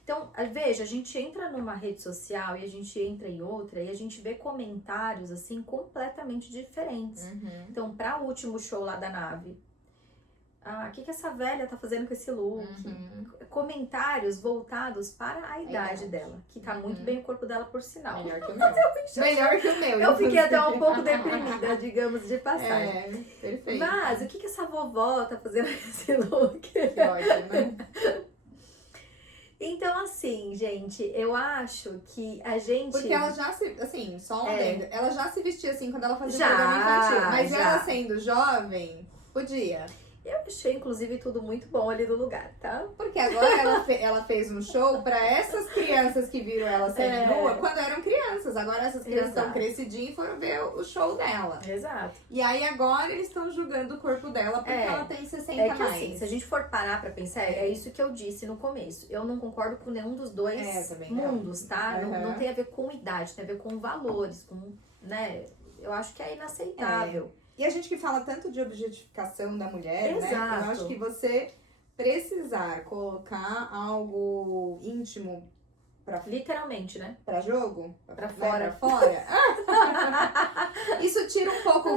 Então, veja, a gente entra numa rede social e a gente entra em outra e a gente vê comentários, assim, completamente diferentes. Então, para o último show lá da nave, o que essa velha tá fazendo com esse look? Comentários voltados para a idade dela, que tá muito bem o corpo dela, por sinal. Melhor que o meu. Melhor que o meu. Eu fiquei até um pouco deprimida, digamos, de passagem. Perfeito. Mas o que essa vovó tá fazendo com esse look? Que ótimo, né? Então, assim, gente, eu acho que a gente... Porque ela já se... Assim, só um adendo. Ela já se vestia assim quando ela fazia Já, programa infantil. Mas já. ela sendo jovem, podia. Eu achei, inclusive, tudo muito bom ali no lugar, tá? Porque agora ela fez um show pra essas crianças que viram ela semi-nua quando eram crianças. Agora essas crianças estão crescidinhas e foram ver o show dela. Exato. E aí agora eles estão julgando o corpo dela porque ela tem 60 que, mais. assim, se a gente for parar pra pensar, é isso que eu disse no começo. Eu não concordo com nenhum dos dois mundos, tá? Não tem a ver com idade, tem a ver com valores, com, né? Eu acho que é inaceitável. E a gente que fala tanto de objetificação da mulher, Exato. né? Eu acho que você precisar colocar algo íntimo pra... Literalmente, né? Pra jogo? Pra fora. Pra fora. Isso tira um pouco,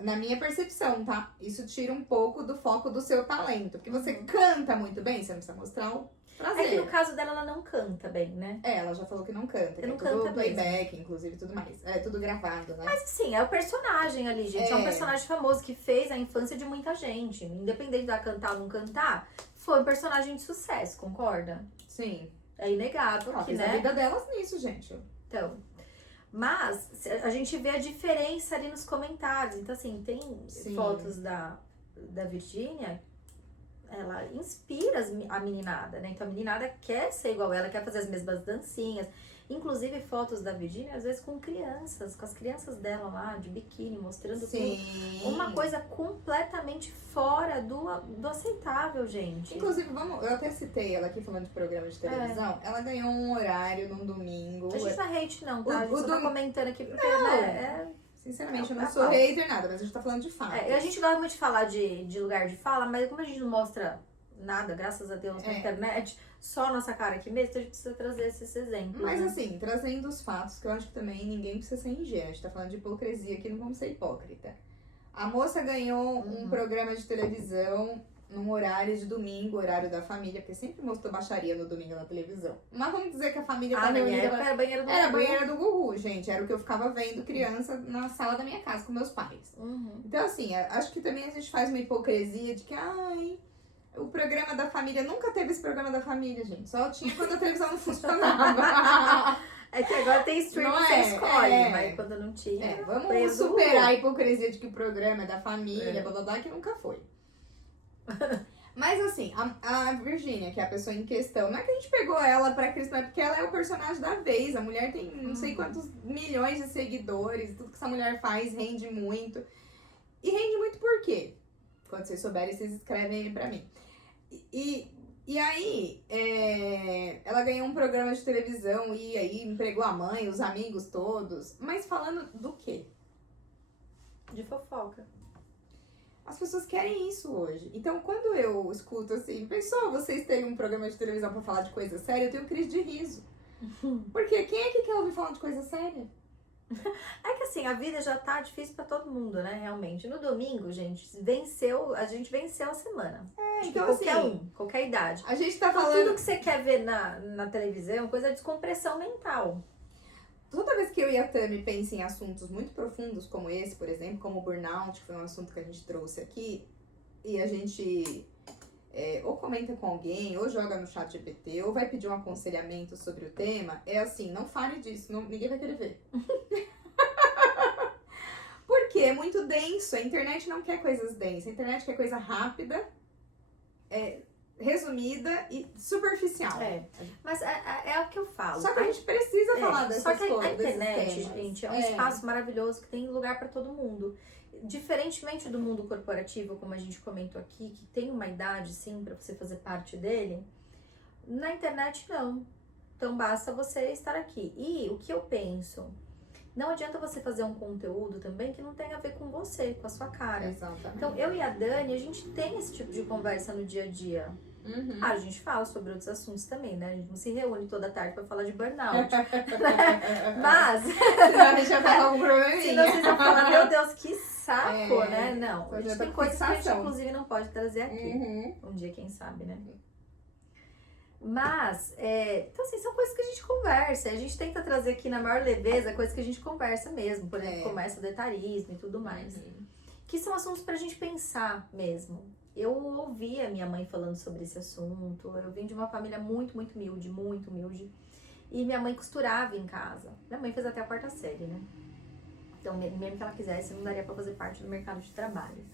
na minha percepção, tá? Isso tira um pouco do foco do seu talento. Porque você canta muito bem, você não precisa mostrar o prazer. É que no caso dela, ela não canta bem, né? Ela já falou que não canta. Não é canta tudo playback, inclusive, tudo mais. É tudo gravado, né? Mas assim, é o personagem ali, gente. É um personagem famoso que fez a infância de muita gente. Independente da cantar ou não cantar, foi um personagem de sucesso, concorda? Sim. É inegável Ela que, fez né? a vida delas nisso, gente. Então, mas a gente vê a diferença ali nos comentários. Então, assim, tem fotos da Virgínia, ela inspira a meninada, né? Então, a meninada quer ser igual ela, quer fazer as mesmas dancinhas. Inclusive, fotos da Virgínia, às vezes, com crianças, com as crianças dela lá, de biquíni, mostrando tudo. Uma coisa completamente fora do aceitável, gente. Inclusive, eu até citei ela aqui falando de programa de televisão. Ela ganhou um horário num domingo. A gente não é hate, não, tá? A gente só tá comentando aqui porque, não. né? Sinceramente, eu não sou hater nada, mas a gente tá falando de fato. A gente gosta muito de falar de lugar de fala, mas como a gente não mostra nada, graças a Deus, na internet, só a nossa cara aqui mesmo, então a gente precisa trazer esses exemplos. Mas assim, trazendo os fatos, que eu acho que também ninguém precisa ser ingênuo. A gente tá falando de hipocrisia aqui, não vamos ser hipócrita. A moça ganhou um programa de televisão num horário de domingo, horário da família, porque sempre mostrou baixaria no domingo na televisão. Mas vamos dizer que a família tá reunida. Era a banheira do Gugu. Era a banheira do Gugu, gente. Era o que eu ficava vendo criança na sala da minha casa com meus pais. Então, assim, acho que também a gente faz uma hipocrisia de que, o programa da família, nunca teve esse programa da família, gente. Só tinha quando a televisão não funcionava. É que agora tem streaming, você escolhe, mas quando não tinha... Vamos superar a hipocrisia de que o programa é da família, blá blá blá, que nunca foi. Mas assim, a Virgínia, que é a pessoa em questão, não é que a gente pegou ela pra Cristã, porque ela é o personagem da vez. A mulher tem não sei quantos milhões de seguidores, tudo que essa mulher faz rende muito. E rende muito por quê? Quando vocês souberem, vocês escrevem aí pra mim. E E aí, ela ganhou um programa de televisão e aí empregou a mãe, os amigos todos. Mas falando do quê? De fofoca. As pessoas querem isso hoje. Então, quando eu escuto assim, pensou, vocês terem um programa de televisão pra falar de coisa séria, eu tenho crise de riso. Porque quem é que quer ouvir falar de coisa séria? É que assim, a vida já tá difícil pra todo mundo, né? Realmente. No domingo, gente, a gente venceu a semana. Acho que então qualquer assim, qualquer idade. a gente tá Então, falando... tudo que você quer ver na televisão é uma coisa de descompressão mental. Toda vez que eu e a Tami pensam em assuntos muito profundos como esse, por exemplo, como o burnout, que foi um assunto que a gente trouxe aqui, e a gente ou comenta com alguém, ou joga no chat GPT, ou vai pedir um aconselhamento sobre o tema, é assim, não fale disso, ninguém vai querer ver. Porque é muito denso, a internet não quer coisas densas, a internet quer coisa rápida, resumida e superficial. Mas é o que eu falo. Só que a gente precisa falar dessas coisas. Só que a desses internet, temas. gente, é um espaço maravilhoso que tem lugar pra todo mundo. Diferentemente do mundo corporativo, como a gente comentou aqui, que tem uma idade, sim, pra você fazer parte dele, na internet não. Então basta você estar aqui. E o que eu penso, não adianta você fazer um conteúdo também que não tenha a ver com você, com a sua cara. Exatamente. Então eu e a Dani, a gente tem esse tipo de conversa no dia a dia. Uhum. A gente fala sobre outros assuntos também, né? A gente não se reúne toda tarde pra falar de burnout. Mas... Senão a gente vai falar um probleminha. Senão vocês vão falar, meu Deus, que saco, né? Não, a Pois gente é, tem da coisas que a gente, fixação. inclusive, não pode trazer aqui. Uhum. Um dia, quem sabe, né? Mas, então assim, são coisas que a gente conversa. A gente tenta trazer aqui na maior leveza coisas que a gente conversa mesmo. Por exemplo, começa o etarismo e tudo mais. Que são assuntos pra gente pensar mesmo. Eu ouvi a minha mãe falando sobre esse assunto. Eu vim de uma família muito, muito humilde, muito humilde. E minha mãe costurava em casa. Minha mãe fez até a 4ª série, né? Então, mesmo que ela quisesse, não daria pra fazer parte do mercado de trabalho.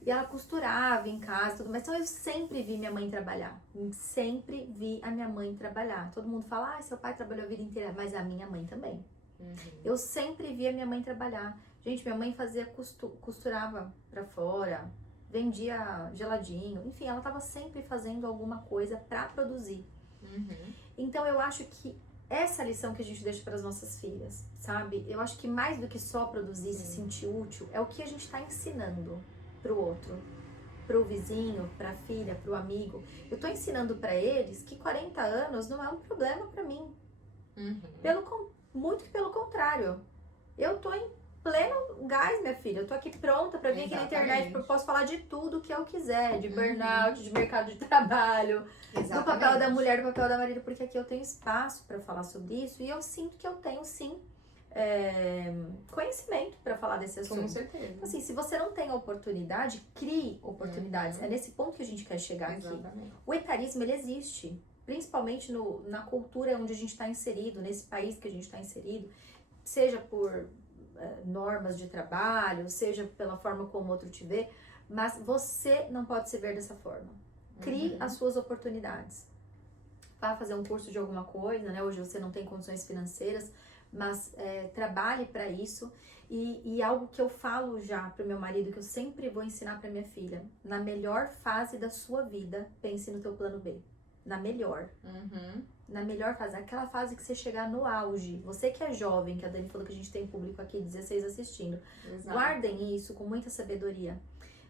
E ela costurava em casa, tudo mais. Então, eu sempre vi minha mãe trabalhar. Sempre vi a minha mãe trabalhar. Todo mundo fala, seu pai trabalhou a vida inteira. Mas a minha mãe também. Eu sempre vi a minha mãe trabalhar. Gente, minha mãe costurava pra fora, vendia geladinho. Enfim, ela tava sempre fazendo alguma coisa pra produzir. Então, eu acho que essa lição que a gente deixa para as nossas filhas, sabe? Eu acho que mais do que só produzir, se sentir útil, é o que a gente tá ensinando pro outro, pro vizinho, pra filha, pro amigo. Eu tô ensinando pra eles que 40 anos não é um problema pra mim. Muito pelo contrário. Eu tô em pleno gás, minha filha. Eu tô aqui pronta pra vir aqui na internet, porque eu posso falar de tudo que eu quiser, de burnout, de mercado de trabalho, do papel da mulher, do papel da marido, porque aqui eu tenho espaço pra falar sobre isso e eu sinto que eu tenho, sim, conhecimento pra falar desse assunto. Com certeza. Então, assim, se você não tem a oportunidade, crie oportunidades. É nesse ponto que a gente quer chegar aqui. O etarismo, ele existe, principalmente na cultura onde a gente está inserido, nesse país que a gente está inserido, seja por normas de trabalho, seja pela forma como o outro te vê, mas você não pode se ver dessa forma. Crie as suas oportunidades. Vá fazer um curso de alguma coisa, né? Hoje você não tem condições financeiras, mas trabalhe para isso. E algo que eu falo já pro meu marido, que eu sempre vou ensinar pra minha filha: na melhor fase da sua vida, pense no teu plano B. Na melhor. Na melhor fase, aquela fase que você chegar no auge. Você que é jovem, que a Dani falou que a gente tem público aqui, 16 assistindo. Guardem isso com muita sabedoria.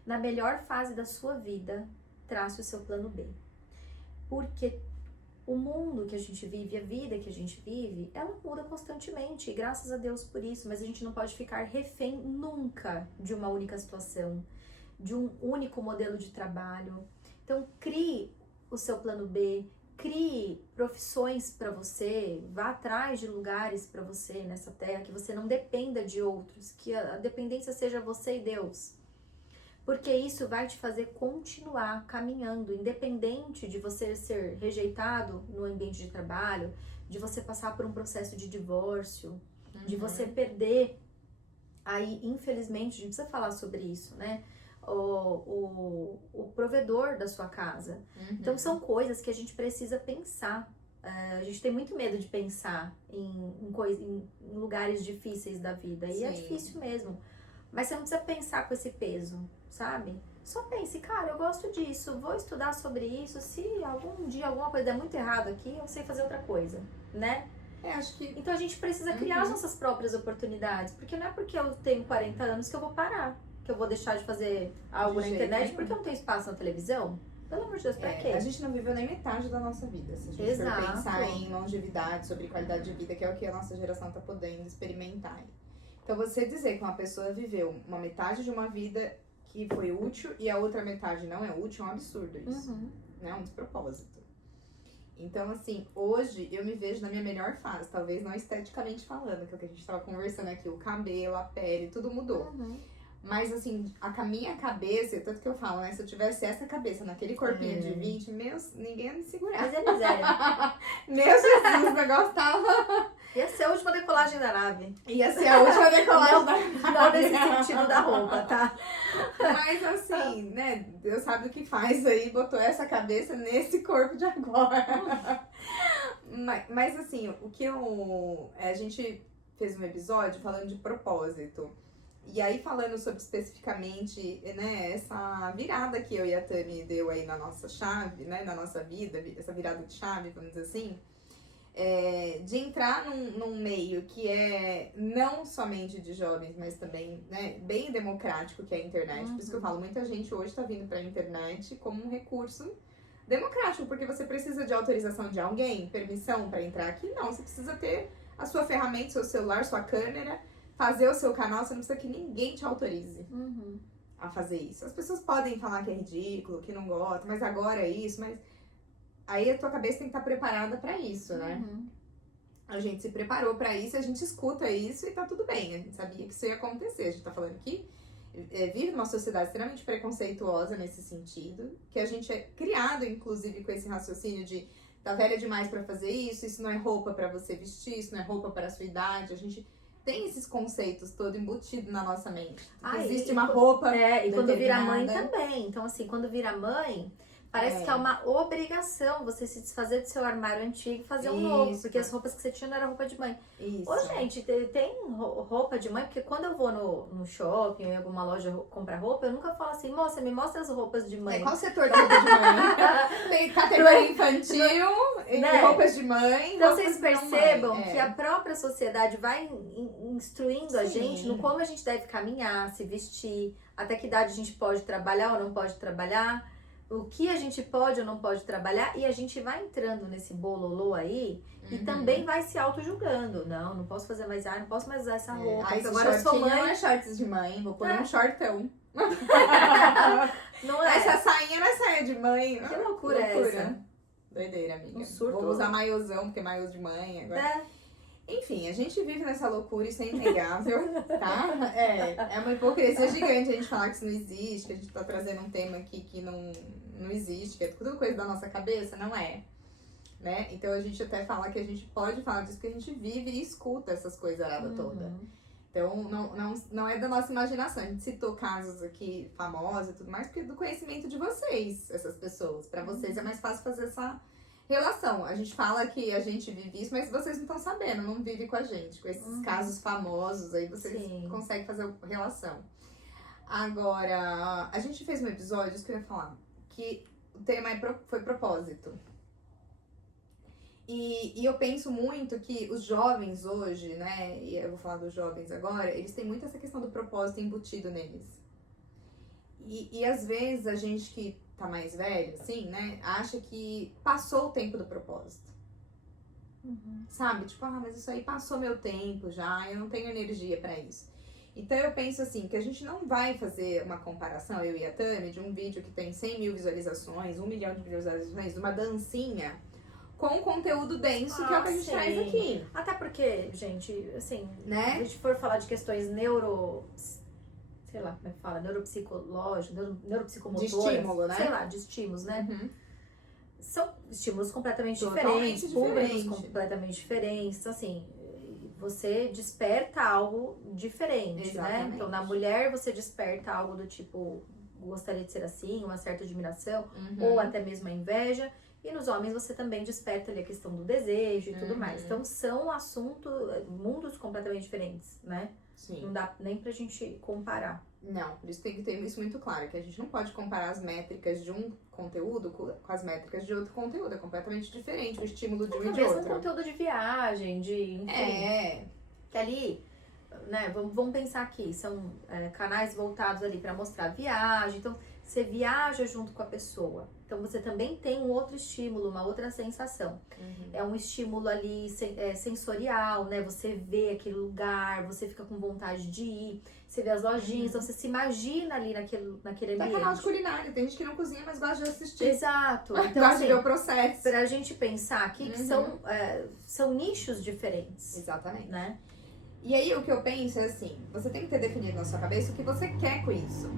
Na melhor fase da sua vida, trace o seu plano B. Porque o mundo que a gente vive, a vida que a gente vive, ela muda constantemente. E graças a Deus por isso. Mas a gente não pode ficar refém nunca de uma única situação, de um único modelo de trabalho. Então, crie o seu plano B, crie profissões para você, vá atrás de lugares para você nessa terra, que você não dependa de outros, que a dependência seja você e Deus. Porque isso vai te fazer continuar caminhando, independente de você ser rejeitado no ambiente de trabalho, de você passar por um processo de divórcio, de você perder. Aí, infelizmente, a gente precisa falar sobre isso, né? O provedor da sua casa. Então, são coisas que a gente precisa pensar. A gente tem muito medo de pensar em lugares difíceis da vida. E é difícil mesmo. Mas você não precisa pensar com esse peso, sabe? Só pense, cara, eu gosto disso, vou estudar sobre isso, se algum dia alguma coisa der muito errado aqui, eu sei fazer outra coisa, né? Acho que... Então a gente precisa criar as nossas próprias oportunidades, porque não é porque eu tenho 40 anos que eu vou parar, que eu vou deixar de fazer algo na internet porque eu não tenho espaço na televisão. Pelo amor de Deus, pra quê? A gente não viveu nem metade da nossa vida, se a gente for pensar em longevidade, sobre qualidade de vida, que é o que a nossa geração tá podendo experimentar. Então você dizer que uma pessoa viveu uma metade de uma vida que foi útil e a outra metade não é útil, é um absurdo isso. Né? Um despropósito. Então, assim, hoje eu me vejo na minha melhor fase, talvez não esteticamente falando, que é o que a gente tava conversando aqui, o cabelo, a pele, tudo mudou. Mas, assim, a minha cabeça, tanto que eu falo, né, se eu tivesse essa cabeça naquele corpinho de 20, ninguém ia me segurar. Mas é miséria. Meu Jesus, o negócio tava... Ia ser a última decolagem da nave. Ia ser a última decolagem da nave. Não nesse sentido da roupa, tá? Mas assim, né, Deus sabe o que faz aí, botou essa cabeça nesse corpo de agora. Mas assim, o que a gente fez um episódio falando de propósito. E aí falando sobre especificamente, né, essa virada que eu e a Tami deu aí na nossa chave, né, na nossa vida, essa virada de chave, vamos dizer assim, de entrar num meio que é não somente de jovens, mas também, né, bem democrático, que é a internet. Por isso que eu falo, muita gente hoje tá vindo pra internet como um recurso democrático, porque você precisa de autorização de alguém, permissão pra entrar aqui. Não, você precisa ter a sua ferramenta, seu celular, sua câmera, fazer o seu canal, você não precisa que ninguém te autorize a fazer isso. As pessoas podem falar que é ridículo, que não gostam, mas agora é isso, mas aí a tua cabeça tem que estar preparada pra isso, né? A gente se preparou pra isso, a gente escuta isso e tá tudo bem. A gente sabia que isso ia acontecer. A gente tá falando que vive numa sociedade extremamente preconceituosa nesse sentido, que a gente é criado, inclusive, com esse raciocínio de tá velha demais pra fazer isso não é roupa pra você vestir, isso não é roupa pra sua idade. A gente tem esses conceitos todo embutido na nossa mente. Existe uma roupa e quando vira mãe também. Então, assim, quando vira mãe, parece que é uma obrigação você se desfazer do seu armário antigo e fazer um novo. Porque as roupas que você tinha não eram roupa de mãe. Ô, gente, tem roupa de mãe? Porque quando eu vou no shopping ou em alguma loja comprar roupa, eu nunca falo assim, moça, me mostra as roupas de mãe. Qual setor da roupa de mãe? Tem categoria infantil, né? Roupas de mãe. Então vocês percebam que a própria sociedade vai instruindo a gente no como a gente deve caminhar, se vestir, até que idade a gente pode trabalhar ou não pode trabalhar, o que a gente pode ou não pode trabalhar, e a gente vai entrando nesse bololô aí e também vai se auto-julgando. Não posso fazer mais, não posso mais usar essa roupa, porque agora eu sou mãe. Não é shorts de mãe, vou pôr um shortão. Não é? Essa sainha não é saia de mãe. Que loucura é essa? Doideira, amiga. Um surto. Vou usar maiôzão, porque maiô de mãe agora. Enfim, a gente vive nessa loucura, isso é inegável, tá? É uma hipocrisia gigante a gente falar que isso não existe, que a gente tá trazendo um tema aqui que não existe, que é tudo coisa da nossa cabeça, não é. Né? Então a gente até fala que a gente pode falar disso porque a gente vive e escuta essas coisas arada toda. Então não é da nossa imaginação. A gente citou casos aqui famosos e tudo mais, porque é do conhecimento de vocês, essas pessoas. Pra vocês é mais fácil fazer essa relação. A gente fala que a gente vive isso, mas vocês não estão sabendo, não vivem com a gente. Com esses casos famosos aí, vocês conseguem fazer relação. Agora, a gente fez um episódio, isso que eu ia falar, que o tema foi propósito. E eu penso muito que os jovens hoje, né, e eu vou falar dos jovens agora, eles têm muito essa questão do propósito embutido neles. E às vezes a gente que tá mais velho, assim, né, acha que passou o tempo do propósito. Sabe? Tipo, mas isso aí passou meu tempo já, eu não tenho energia pra isso. Então eu penso assim, que a gente não vai fazer uma comparação, eu e a Tami, de um vídeo que tem 100 mil visualizações, 1 milhão de visualizações, uma dancinha, com conteúdo denso, que é o que a gente traz aqui. Até porque, gente, assim, né? Se a gente for falar de questões sei lá como é que fala, neuropsicológicas, neuropsicomotoras. De estímulo, né? Sei lá, de estímulos, né? São estímulos completamente Totalmente diferentes, públicos completamente diferentes. Então, assim, você desperta algo diferente, né? Então, na mulher, você desperta algo do tipo, gostaria de ser assim, uma certa admiração, ou até mesmo a inveja. E nos homens você também desperta ali a questão do desejo e tudo mais. Então são mundos completamente diferentes, né? Sim. Não dá nem pra gente comparar. Não, por isso tem que ter isso muito claro, que a gente não pode comparar as métricas de um conteúdo com as métricas de outro conteúdo. É completamente diferente o estímulo de um e de Talvez um outro. conteúdo de viagem, enfim. Que ali, né, vamos pensar aqui, são canais voltados ali para mostrar viagem, então você viaja junto com a pessoa, então você também tem um outro estímulo, uma outra sensação. É um estímulo ali sensorial, né, você vê aquele lugar, você fica com vontade de ir, você vê as lojinhas, então você se imagina ali naquele Tem ambiente. canal de culinária, tem gente que não cozinha, mas gosta de assistir. Exato, então Gosta assim, de ver o processo. pra gente pensar aqui que são nichos diferentes. Exatamente. Né? E aí o que eu penso é assim, você tem que ter definido na sua cabeça o que você quer com isso.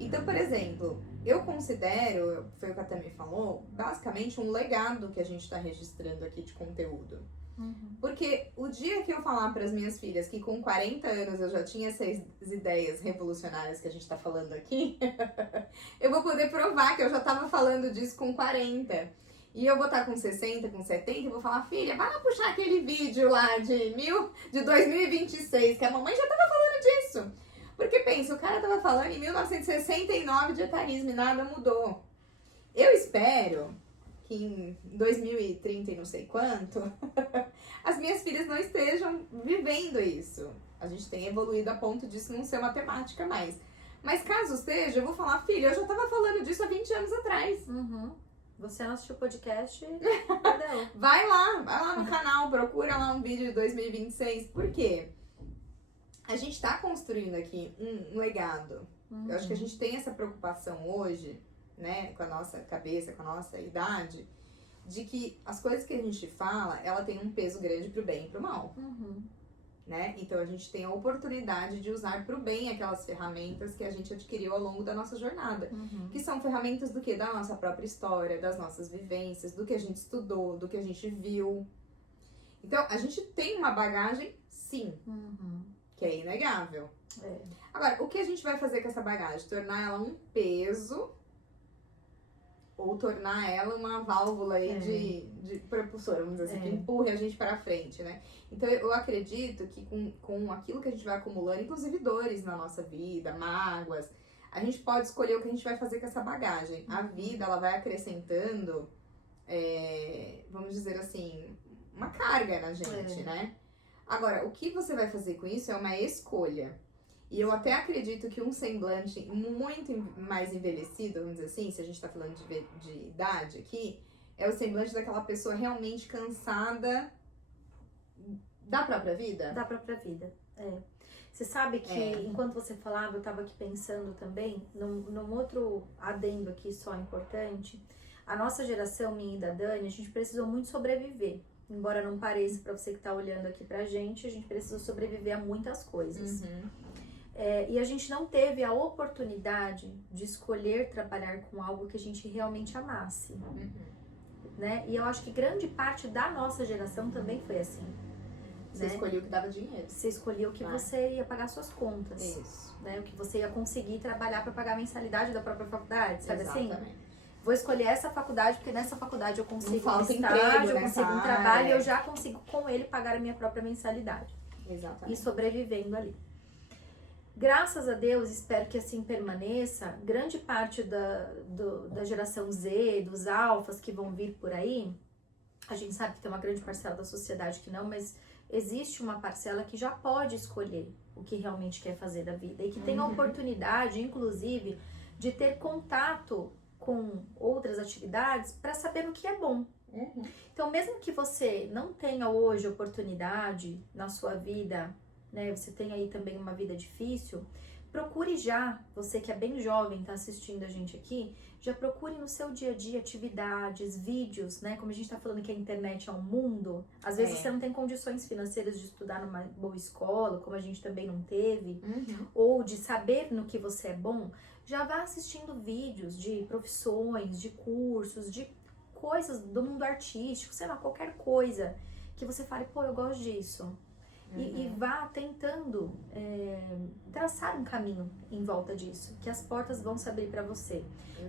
Então, por exemplo, eu considero, foi o que a Tami falou, basicamente um legado que a gente está registrando aqui de conteúdo. Porque o dia que eu falar para as minhas filhas que com 40 anos eu já tinha essas ideias revolucionárias que a gente está falando aqui, eu vou poder provar que eu já estava falando disso com 40. E eu vou estar com 60, com 70 e vou falar, filha, vai lá puxar aquele vídeo lá de 2026, que a mamãe já estava falando disso. Porque pensa, o cara estava falando em 1969 de etarismo e nada mudou. Eu espero que em 2030 e não sei quanto, as minhas filhas não estejam vivendo isso. A gente tem evoluído a ponto disso não ser uma temática mais. Mas caso esteja, eu vou falar, filha, eu já estava falando disso há 20 anos atrás. Você não assistiu o podcast? Perdeu. Vai lá no canal, procura lá um vídeo de 2026. Por quê? A gente tá construindo aqui um legado. Eu acho que a gente tem essa preocupação hoje, né, com a nossa cabeça, com a nossa idade, de que as coisas que a gente fala, ela tem um peso grande pro bem e pro mal. Né? Então a gente tem a oportunidade de usar pro bem aquelas ferramentas que a gente adquiriu ao longo da nossa jornada. Que são ferramentas do quê? Da nossa própria história, das nossas vivências, do que a gente estudou, do que a gente viu. Então a gente tem uma bagagem, sim, que é inegável. Agora, o que a gente vai fazer com essa bagagem? Tornar ela um peso ou tornar ela uma válvula aí de propulsora, vamos dizer assim, que empurre a gente para frente, né? Então eu acredito que com aquilo que a gente vai acumulando, inclusive dores na nossa vida, mágoas, a gente pode escolher o que a gente vai fazer com essa bagagem. A vida, ela vai acrescentando, vamos dizer assim, uma carga na gente, né? Agora, o que você vai fazer com isso é uma escolha. E eu até acredito que um semblante muito mais envelhecido, vamos dizer assim, se a gente tá falando de idade aqui, é o semblante daquela pessoa realmente cansada da própria vida. Da própria vida, Você sabe que, enquanto você falava, eu tava aqui pensando também, num outro adendo aqui só importante, a nossa geração, minha e da Dani, a gente precisou muito sobreviver. Embora não pareça pra você que tá olhando aqui pra gente, a gente precisou sobreviver a muitas coisas. E a gente não teve a oportunidade de escolher trabalhar com algo que a gente realmente amasse. Né? E eu acho que grande parte da nossa geração também foi assim. Você escolheu o que dava dinheiro. Você escolheu o que você ia pagar suas contas. Isso. Né? O que você ia conseguir trabalhar para pagar a mensalidade da própria faculdade, sabe Exatamente. assim? Vou escolher essa faculdade porque nessa faculdade eu consigo um estágio, emprego, eu consigo um trabalho e área. eu já consigo com ele pagar a minha própria mensalidade. Exatamente. E sobrevivendo ali. Graças a Deus, espero que assim permaneça, grande parte da geração Z, dos alfas que vão vir por aí, a gente sabe que tem uma grande parcela da sociedade que não, mas existe uma parcela que já pode escolher o que realmente quer fazer da vida e que tem a oportunidade, inclusive, de ter contato com outras atividades para saber o que é bom. Então, mesmo que você não tenha hoje oportunidade na sua vida, né, você tem aí também uma vida difícil, procure já, você que é bem jovem, tá assistindo a gente aqui, já procure no seu dia a dia atividades, vídeos, né, como a gente tá falando que a internet é um mundo, às vezes você não tem condições financeiras de estudar numa boa escola, como a gente também não teve, ou de saber no que você é bom, já vá assistindo vídeos de profissões, de cursos, de coisas do mundo artístico, sei lá, qualquer coisa que você fale, pô, eu gosto disso. E vá tentando traçar um caminho em volta disso, que as portas vão se abrir para você.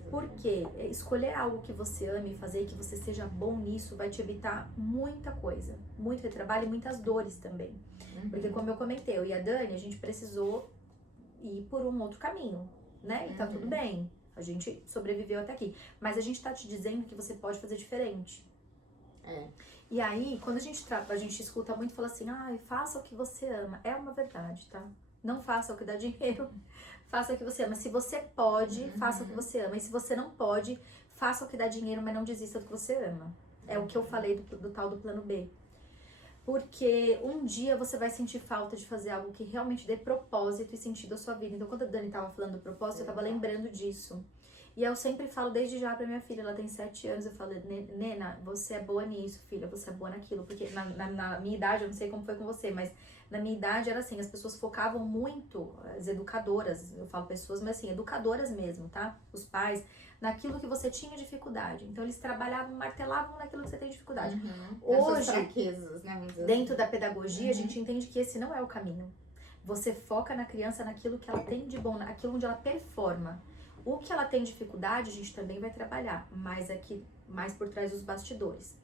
Porque escolher algo que você ame fazer, que você seja bom nisso, vai te evitar muita coisa, muito retrabalho e muitas dores também. Porque como eu comentei, eu e a Dani, a gente precisou ir por um outro caminho, né? E tá tudo bem, a gente sobreviveu até aqui. Mas a gente tá te dizendo que você pode fazer diferente. E aí, quando a gente escuta muito, fala assim, faça o que você ama. É uma verdade, tá? Não faça o que dá dinheiro, faça o que você ama. Se você pode, faça o que você ama. E se você não pode, faça o que dá dinheiro, mas não desista do que você ama. É o que eu falei do tal do plano B. Porque um dia você vai sentir falta de fazer algo que realmente dê propósito e sentido à sua vida. Então, quando a Dani tava falando do propósito, eu tava lembrando disso. E eu sempre falo desde já pra minha filha, ela tem 7 anos, eu falo, Nena, você é boa nisso, filha, você é boa naquilo. Porque na minha idade, eu não sei como foi com você, mas na minha idade era assim, as pessoas focavam muito, as educadoras, eu falo pessoas, mas assim, educadoras mesmo, tá? Os pais, naquilo que você tinha dificuldade. Então eles trabalhavam, martelavam naquilo que você tem dificuldade. Hoje, fraquezas, né, dentro da pedagogia, a gente entende que esse não é o caminho. Você foca na criança naquilo que ela tem de bom, naquilo onde ela performa. O que ela tem dificuldade, a gente também vai trabalhar, mas aqui, mais por trás dos bastidores.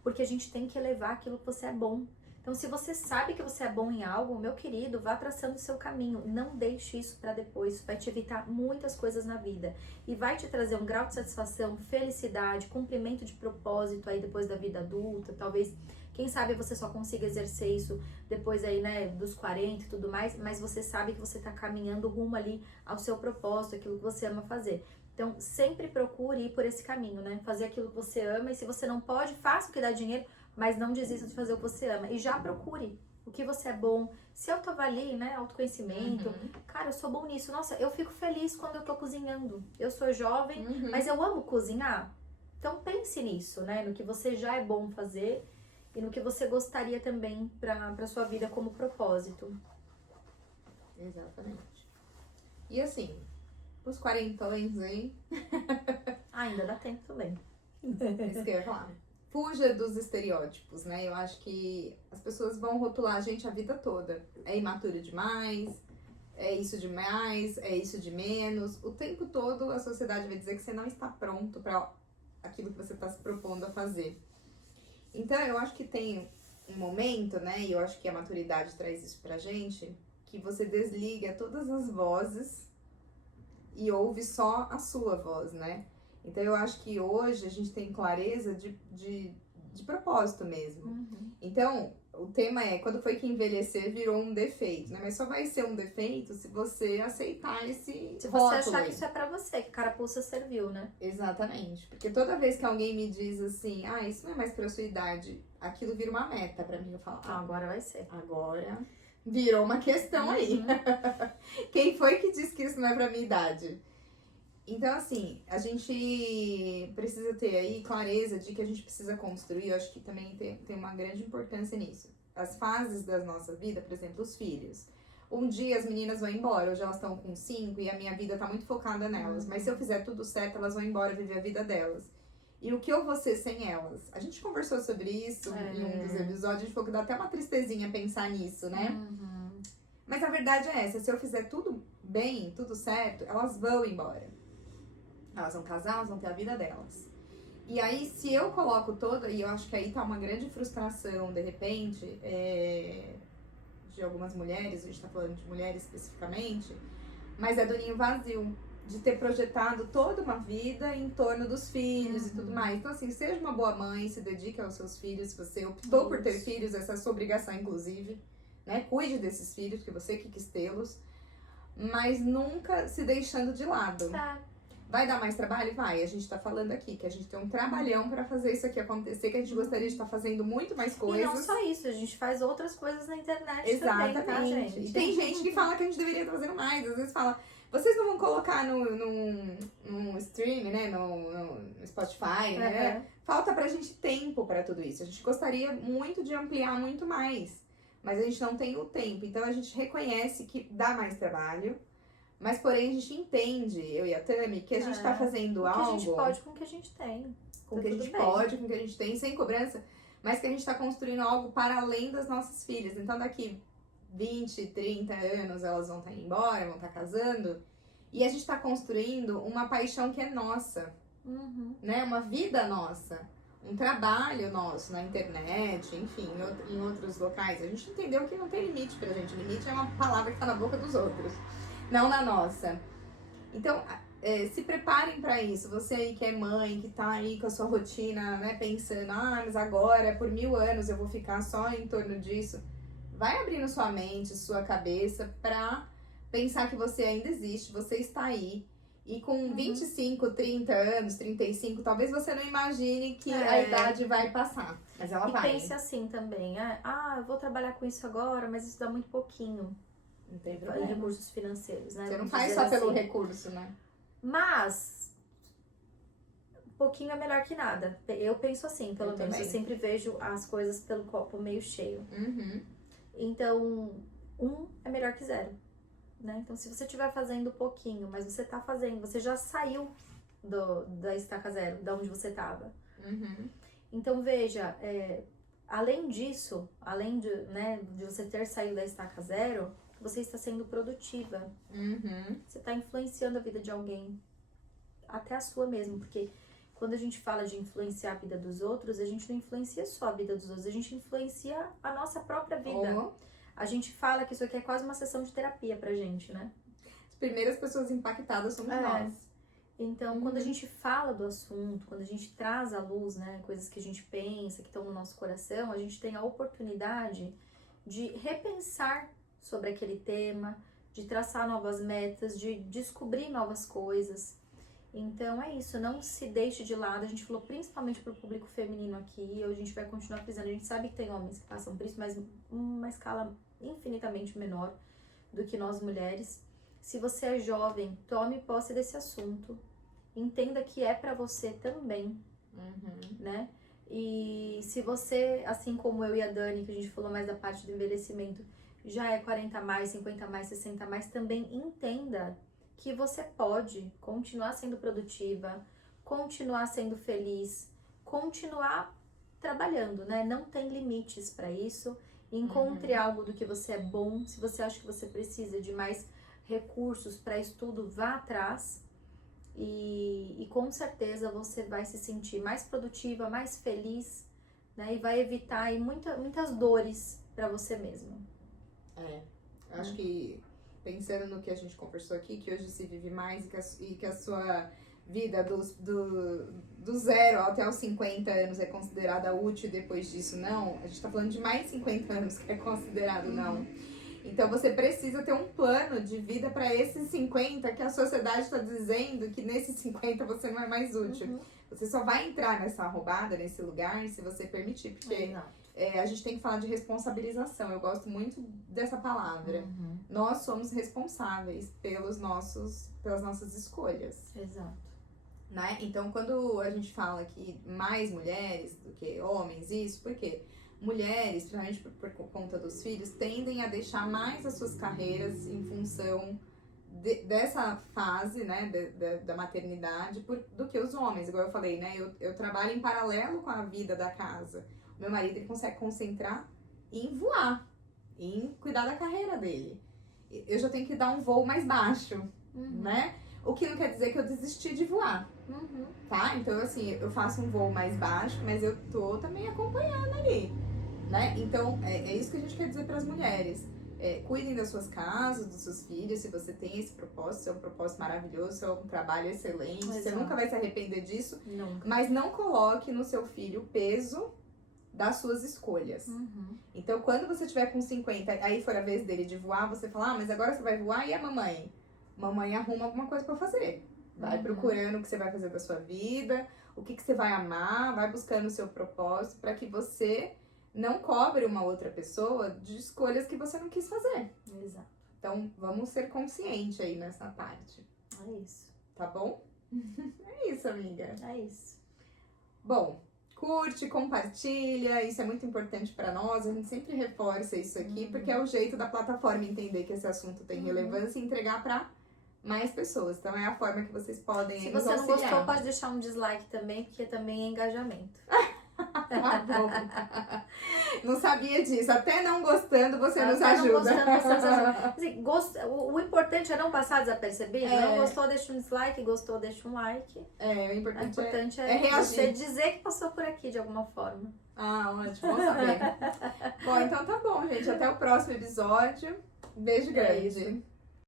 Porque a gente tem que elevar aquilo que você é bom. Então, se você sabe que você é bom em algo, meu querido, vá traçando o seu caminho. Não deixe isso para depois. Isso vai te evitar muitas coisas na vida. E vai te trazer um grau de satisfação, felicidade, cumprimento de propósito aí depois da vida adulta. Talvez, quem sabe você só consiga exercer isso depois aí, né, dos 40 e tudo mais. Mas você sabe que você tá caminhando rumo ali ao seu propósito, aquilo que você ama fazer. Então, sempre procure ir por esse caminho, né? Fazer aquilo que você ama. E se você não pode, faça o que dá dinheiro. Mas não desista de fazer o que você ama. E já procure o que você é bom. Se eu tava ali, né, autoconhecimento. Cara, eu sou bom nisso. Nossa, eu fico feliz quando eu tô cozinhando. Eu sou jovem, mas eu amo cozinhar. Então pense nisso, né? No que você já é bom fazer. E no que você gostaria também pra sua vida como propósito. Exatamente. E assim, os 40 aí... Ainda dá tempo também. Isso que eu ia falar. Fuja dos estereótipos, né? Eu acho que as pessoas vão rotular a gente a vida toda. É imaturo demais, é isso demais, é isso de menos. O tempo todo a sociedade vai dizer que você não está pronto para aquilo que você está se propondo a fazer. Então eu acho que tem um momento, né? E eu acho que a maturidade traz isso pra gente, que você desliga todas as vozes e ouve só a sua voz, né? Então, eu acho que hoje a gente tem clareza de propósito mesmo. Então, o tema é, quando foi que envelhecer virou um defeito, né? Mas só vai ser um defeito se você aceitar esse Se rótulo você achar aí. que isso é pra você, que carapuça serviu, né? Exatamente. Porque toda vez que alguém me diz assim, isso não é mais pra sua idade, aquilo vira uma meta pra mim. Eu falo, Agora vai ser. agora virou uma questão aí. Quem foi que disse que isso não é pra minha idade? Então, assim, a gente precisa ter aí clareza de que a gente precisa construir. Eu acho que também tem uma grande importância nisso. As fases da nossa vida, por exemplo, os filhos. Um dia as meninas vão embora, hoje elas estão com 5 e a minha vida tá muito focada nelas. Mas se eu fizer tudo certo, elas vão embora viver a vida delas. E o que eu vou ser sem elas? A gente conversou sobre isso em um dos episódios, a gente falou que dá até uma tristezinha pensar nisso, né? Mas a verdade é essa, se eu fizer tudo bem, tudo certo, elas vão embora. Elas vão casar, elas vão ter a vida delas. E aí, se eu coloco todo... E eu acho que aí tá uma grande frustração, de repente, de algumas mulheres, a gente tá falando de mulheres especificamente, mas é do ninho vazio, de ter projetado toda uma vida em torno dos filhos e tudo mais. Então, assim, seja uma boa mãe, se dedique aos seus filhos, se você optou por ter filhos, essa é a sua obrigação, inclusive, né? Cuide desses filhos, que você que quis tê-los, mas nunca se deixando de lado. Vai dar mais trabalho? Vai. A gente tá falando aqui que a gente tem um trabalhão pra fazer isso aqui acontecer, que a gente gostaria de estar fazendo muito mais coisas. E não só isso, a gente faz outras coisas na internet também, tá, gente? E tem gente que fala que a gente deveria estar fazendo mais. Às vezes fala, vocês não vão colocar no stream, né? No Spotify, né? Falta pra gente tempo pra tudo isso. A gente gostaria muito de ampliar muito mais, mas a gente não tem o tempo. Então a gente reconhece que dá mais trabalho. Mas, porém, a gente entende, eu e a Tami, que a gente tá fazendo algo... Com o que a gente pode, com o que a gente tem. Com o que a gente pode, com o que a gente tem, sem cobrança. mas que a gente tá construindo algo para além das nossas filhas. Então daqui 20, 30 anos elas vão estar indo embora, vão estar casando, e a gente tá construindo uma paixão que é nossa, né? Uma vida nossa, um trabalho nosso na internet, enfim, em outros locais. A gente entendeu que não tem limite pra gente. Limite é uma palavra que tá na boca dos outros, não na nossa. Então, se preparem para isso. Você aí que é mãe, que tá aí com a sua rotina, né, pensando, mas agora, por 1000 anos, eu vou ficar só em torno disso. Vai abrindo sua mente, sua cabeça pra pensar que você ainda existe, você está aí. E com 25, 30 anos, 35, talvez você não imagine que a idade vai passar. Mas ela vai. E pense assim também, eu vou trabalhar com isso agora, mas isso dá muito pouquinho. Não tem Em problema. recursos financeiros, né? Você não Vamos faz dizer só pelo assim. recurso, né? Mas um pouquinho é melhor que nada. Eu penso assim, pelo Eu menos. também. Eu sempre vejo as coisas pelo copo meio cheio. Uhum. Então, 1 é melhor que 0. Né? Então, se você estiver fazendo pouquinho, mas você tá fazendo, você já saiu da estaca zero, da onde você tava. Uhum. Então, veja, além disso, além de você ter saído da estaca zero, você está sendo produtiva. Uhum. Você está influenciando a vida de alguém, até a sua mesmo, porque quando a gente fala de influenciar a vida dos outros, a gente não influencia só a vida dos outros, a gente influencia a nossa própria vida. Oh. A gente fala que isso aqui é quase uma sessão de terapia pra gente, né? As primeiras pessoas impactadas somos nós. Então, quando a gente fala do assunto, quando a gente traz à luz, né, coisas que a gente pensa, que estão no nosso coração, a gente tem a oportunidade de repensar sobre aquele tema, de traçar novas metas, de descobrir novas coisas. Então é isso, não se deixe de lado. A gente falou principalmente pro público feminino aqui, a gente vai continuar frisando. A gente sabe que tem homens que passam por isso, mas uma escala infinitamente menor do que nós mulheres. Se você é jovem, tome posse desse assunto. Entenda que é pra você também, né? E se você, assim como eu e a Dani, que a gente falou mais da parte do envelhecimento, já é 40 mais, 50 mais, 60 mais, também entenda que você pode continuar sendo produtiva, continuar sendo feliz, continuar trabalhando, né? Não tem limites para isso. Encontre algo do que você é bom. Se você acha que você precisa de mais recursos para estudo, vá atrás. E com certeza você vai se sentir mais produtiva, mais feliz, né? E vai evitar aí muitas dores para você mesma. Acho que pensando no que a gente conversou aqui, que hoje se vive mais e que a sua vida do 0 até os 50 anos é considerada útil e depois disso não, a gente tá falando de mais 50 anos que é considerado não. Então você precisa ter um plano de vida para esses 50 que a sociedade está dizendo que nesses 50 você não é mais útil. Você só vai entrar nessa roubada, nesse lugar, se você permitir, porque a gente tem que falar de responsabilização. Eu gosto muito dessa palavra. Nós somos responsáveis pelas nossas escolhas. Exato. Né? Então, quando a gente fala que mais mulheres do que homens, isso, por quê? Mulheres, principalmente por conta dos filhos, tendem a deixar mais as suas carreiras em função dessa fase, né, da maternidade do que os homens. Igual eu falei, né, eu trabalho em paralelo com a vida da casa. O meu marido, ele consegue concentrar em voar, em cuidar da carreira dele. Eu já tenho que dar um voo mais baixo, né? O que não quer dizer que eu desisti de voar, tá? Então, assim, eu faço um voo mais baixo, mas eu tô também acompanhando ali, né? Então, é isso que a gente quer dizer para as mulheres. Cuidem das suas casas, dos seus filhos, se você tem esse propósito, é um propósito maravilhoso, é um trabalho excelente, você nunca vai se arrepender disso, mas não coloque no seu filho o peso das suas escolhas. Então, quando você tiver com 50, aí for a vez dele de voar, você fala, mas agora você vai voar, e a mamãe? Mamãe arruma alguma coisa pra fazer. Vai procurando o que você vai fazer da sua vida, o que você vai amar, vai buscando o seu propósito para que você não cobre uma outra pessoa de escolhas que você não quis fazer. Exato. Então, vamos ser conscientes aí nessa parte. É isso. Tá bom? É isso, amiga. É isso. Bom, curte, compartilha, isso é muito importante para nós, a gente sempre reforça isso aqui, porque é o jeito da plataforma entender que esse assunto tem relevância e entregar para mais pessoas. Então é a forma que vocês podem Se nos você não auxiliar. gostou, pode deixar um dislike também, porque também é engajamento. Tá bom. Não sabia disso. Até não gostando, você nos Até não ajuda. gostando, você nos ajuda. Assim, o importante é não passar desapercebido. Não gostou, deixa um dislike. Gostou, deixa um like. O O importante importante é reagir. você dizer que passou por aqui de alguma forma. Ótimo, vamos saber. Bom, então tá bom, gente. Até o próximo episódio. Beijo grande.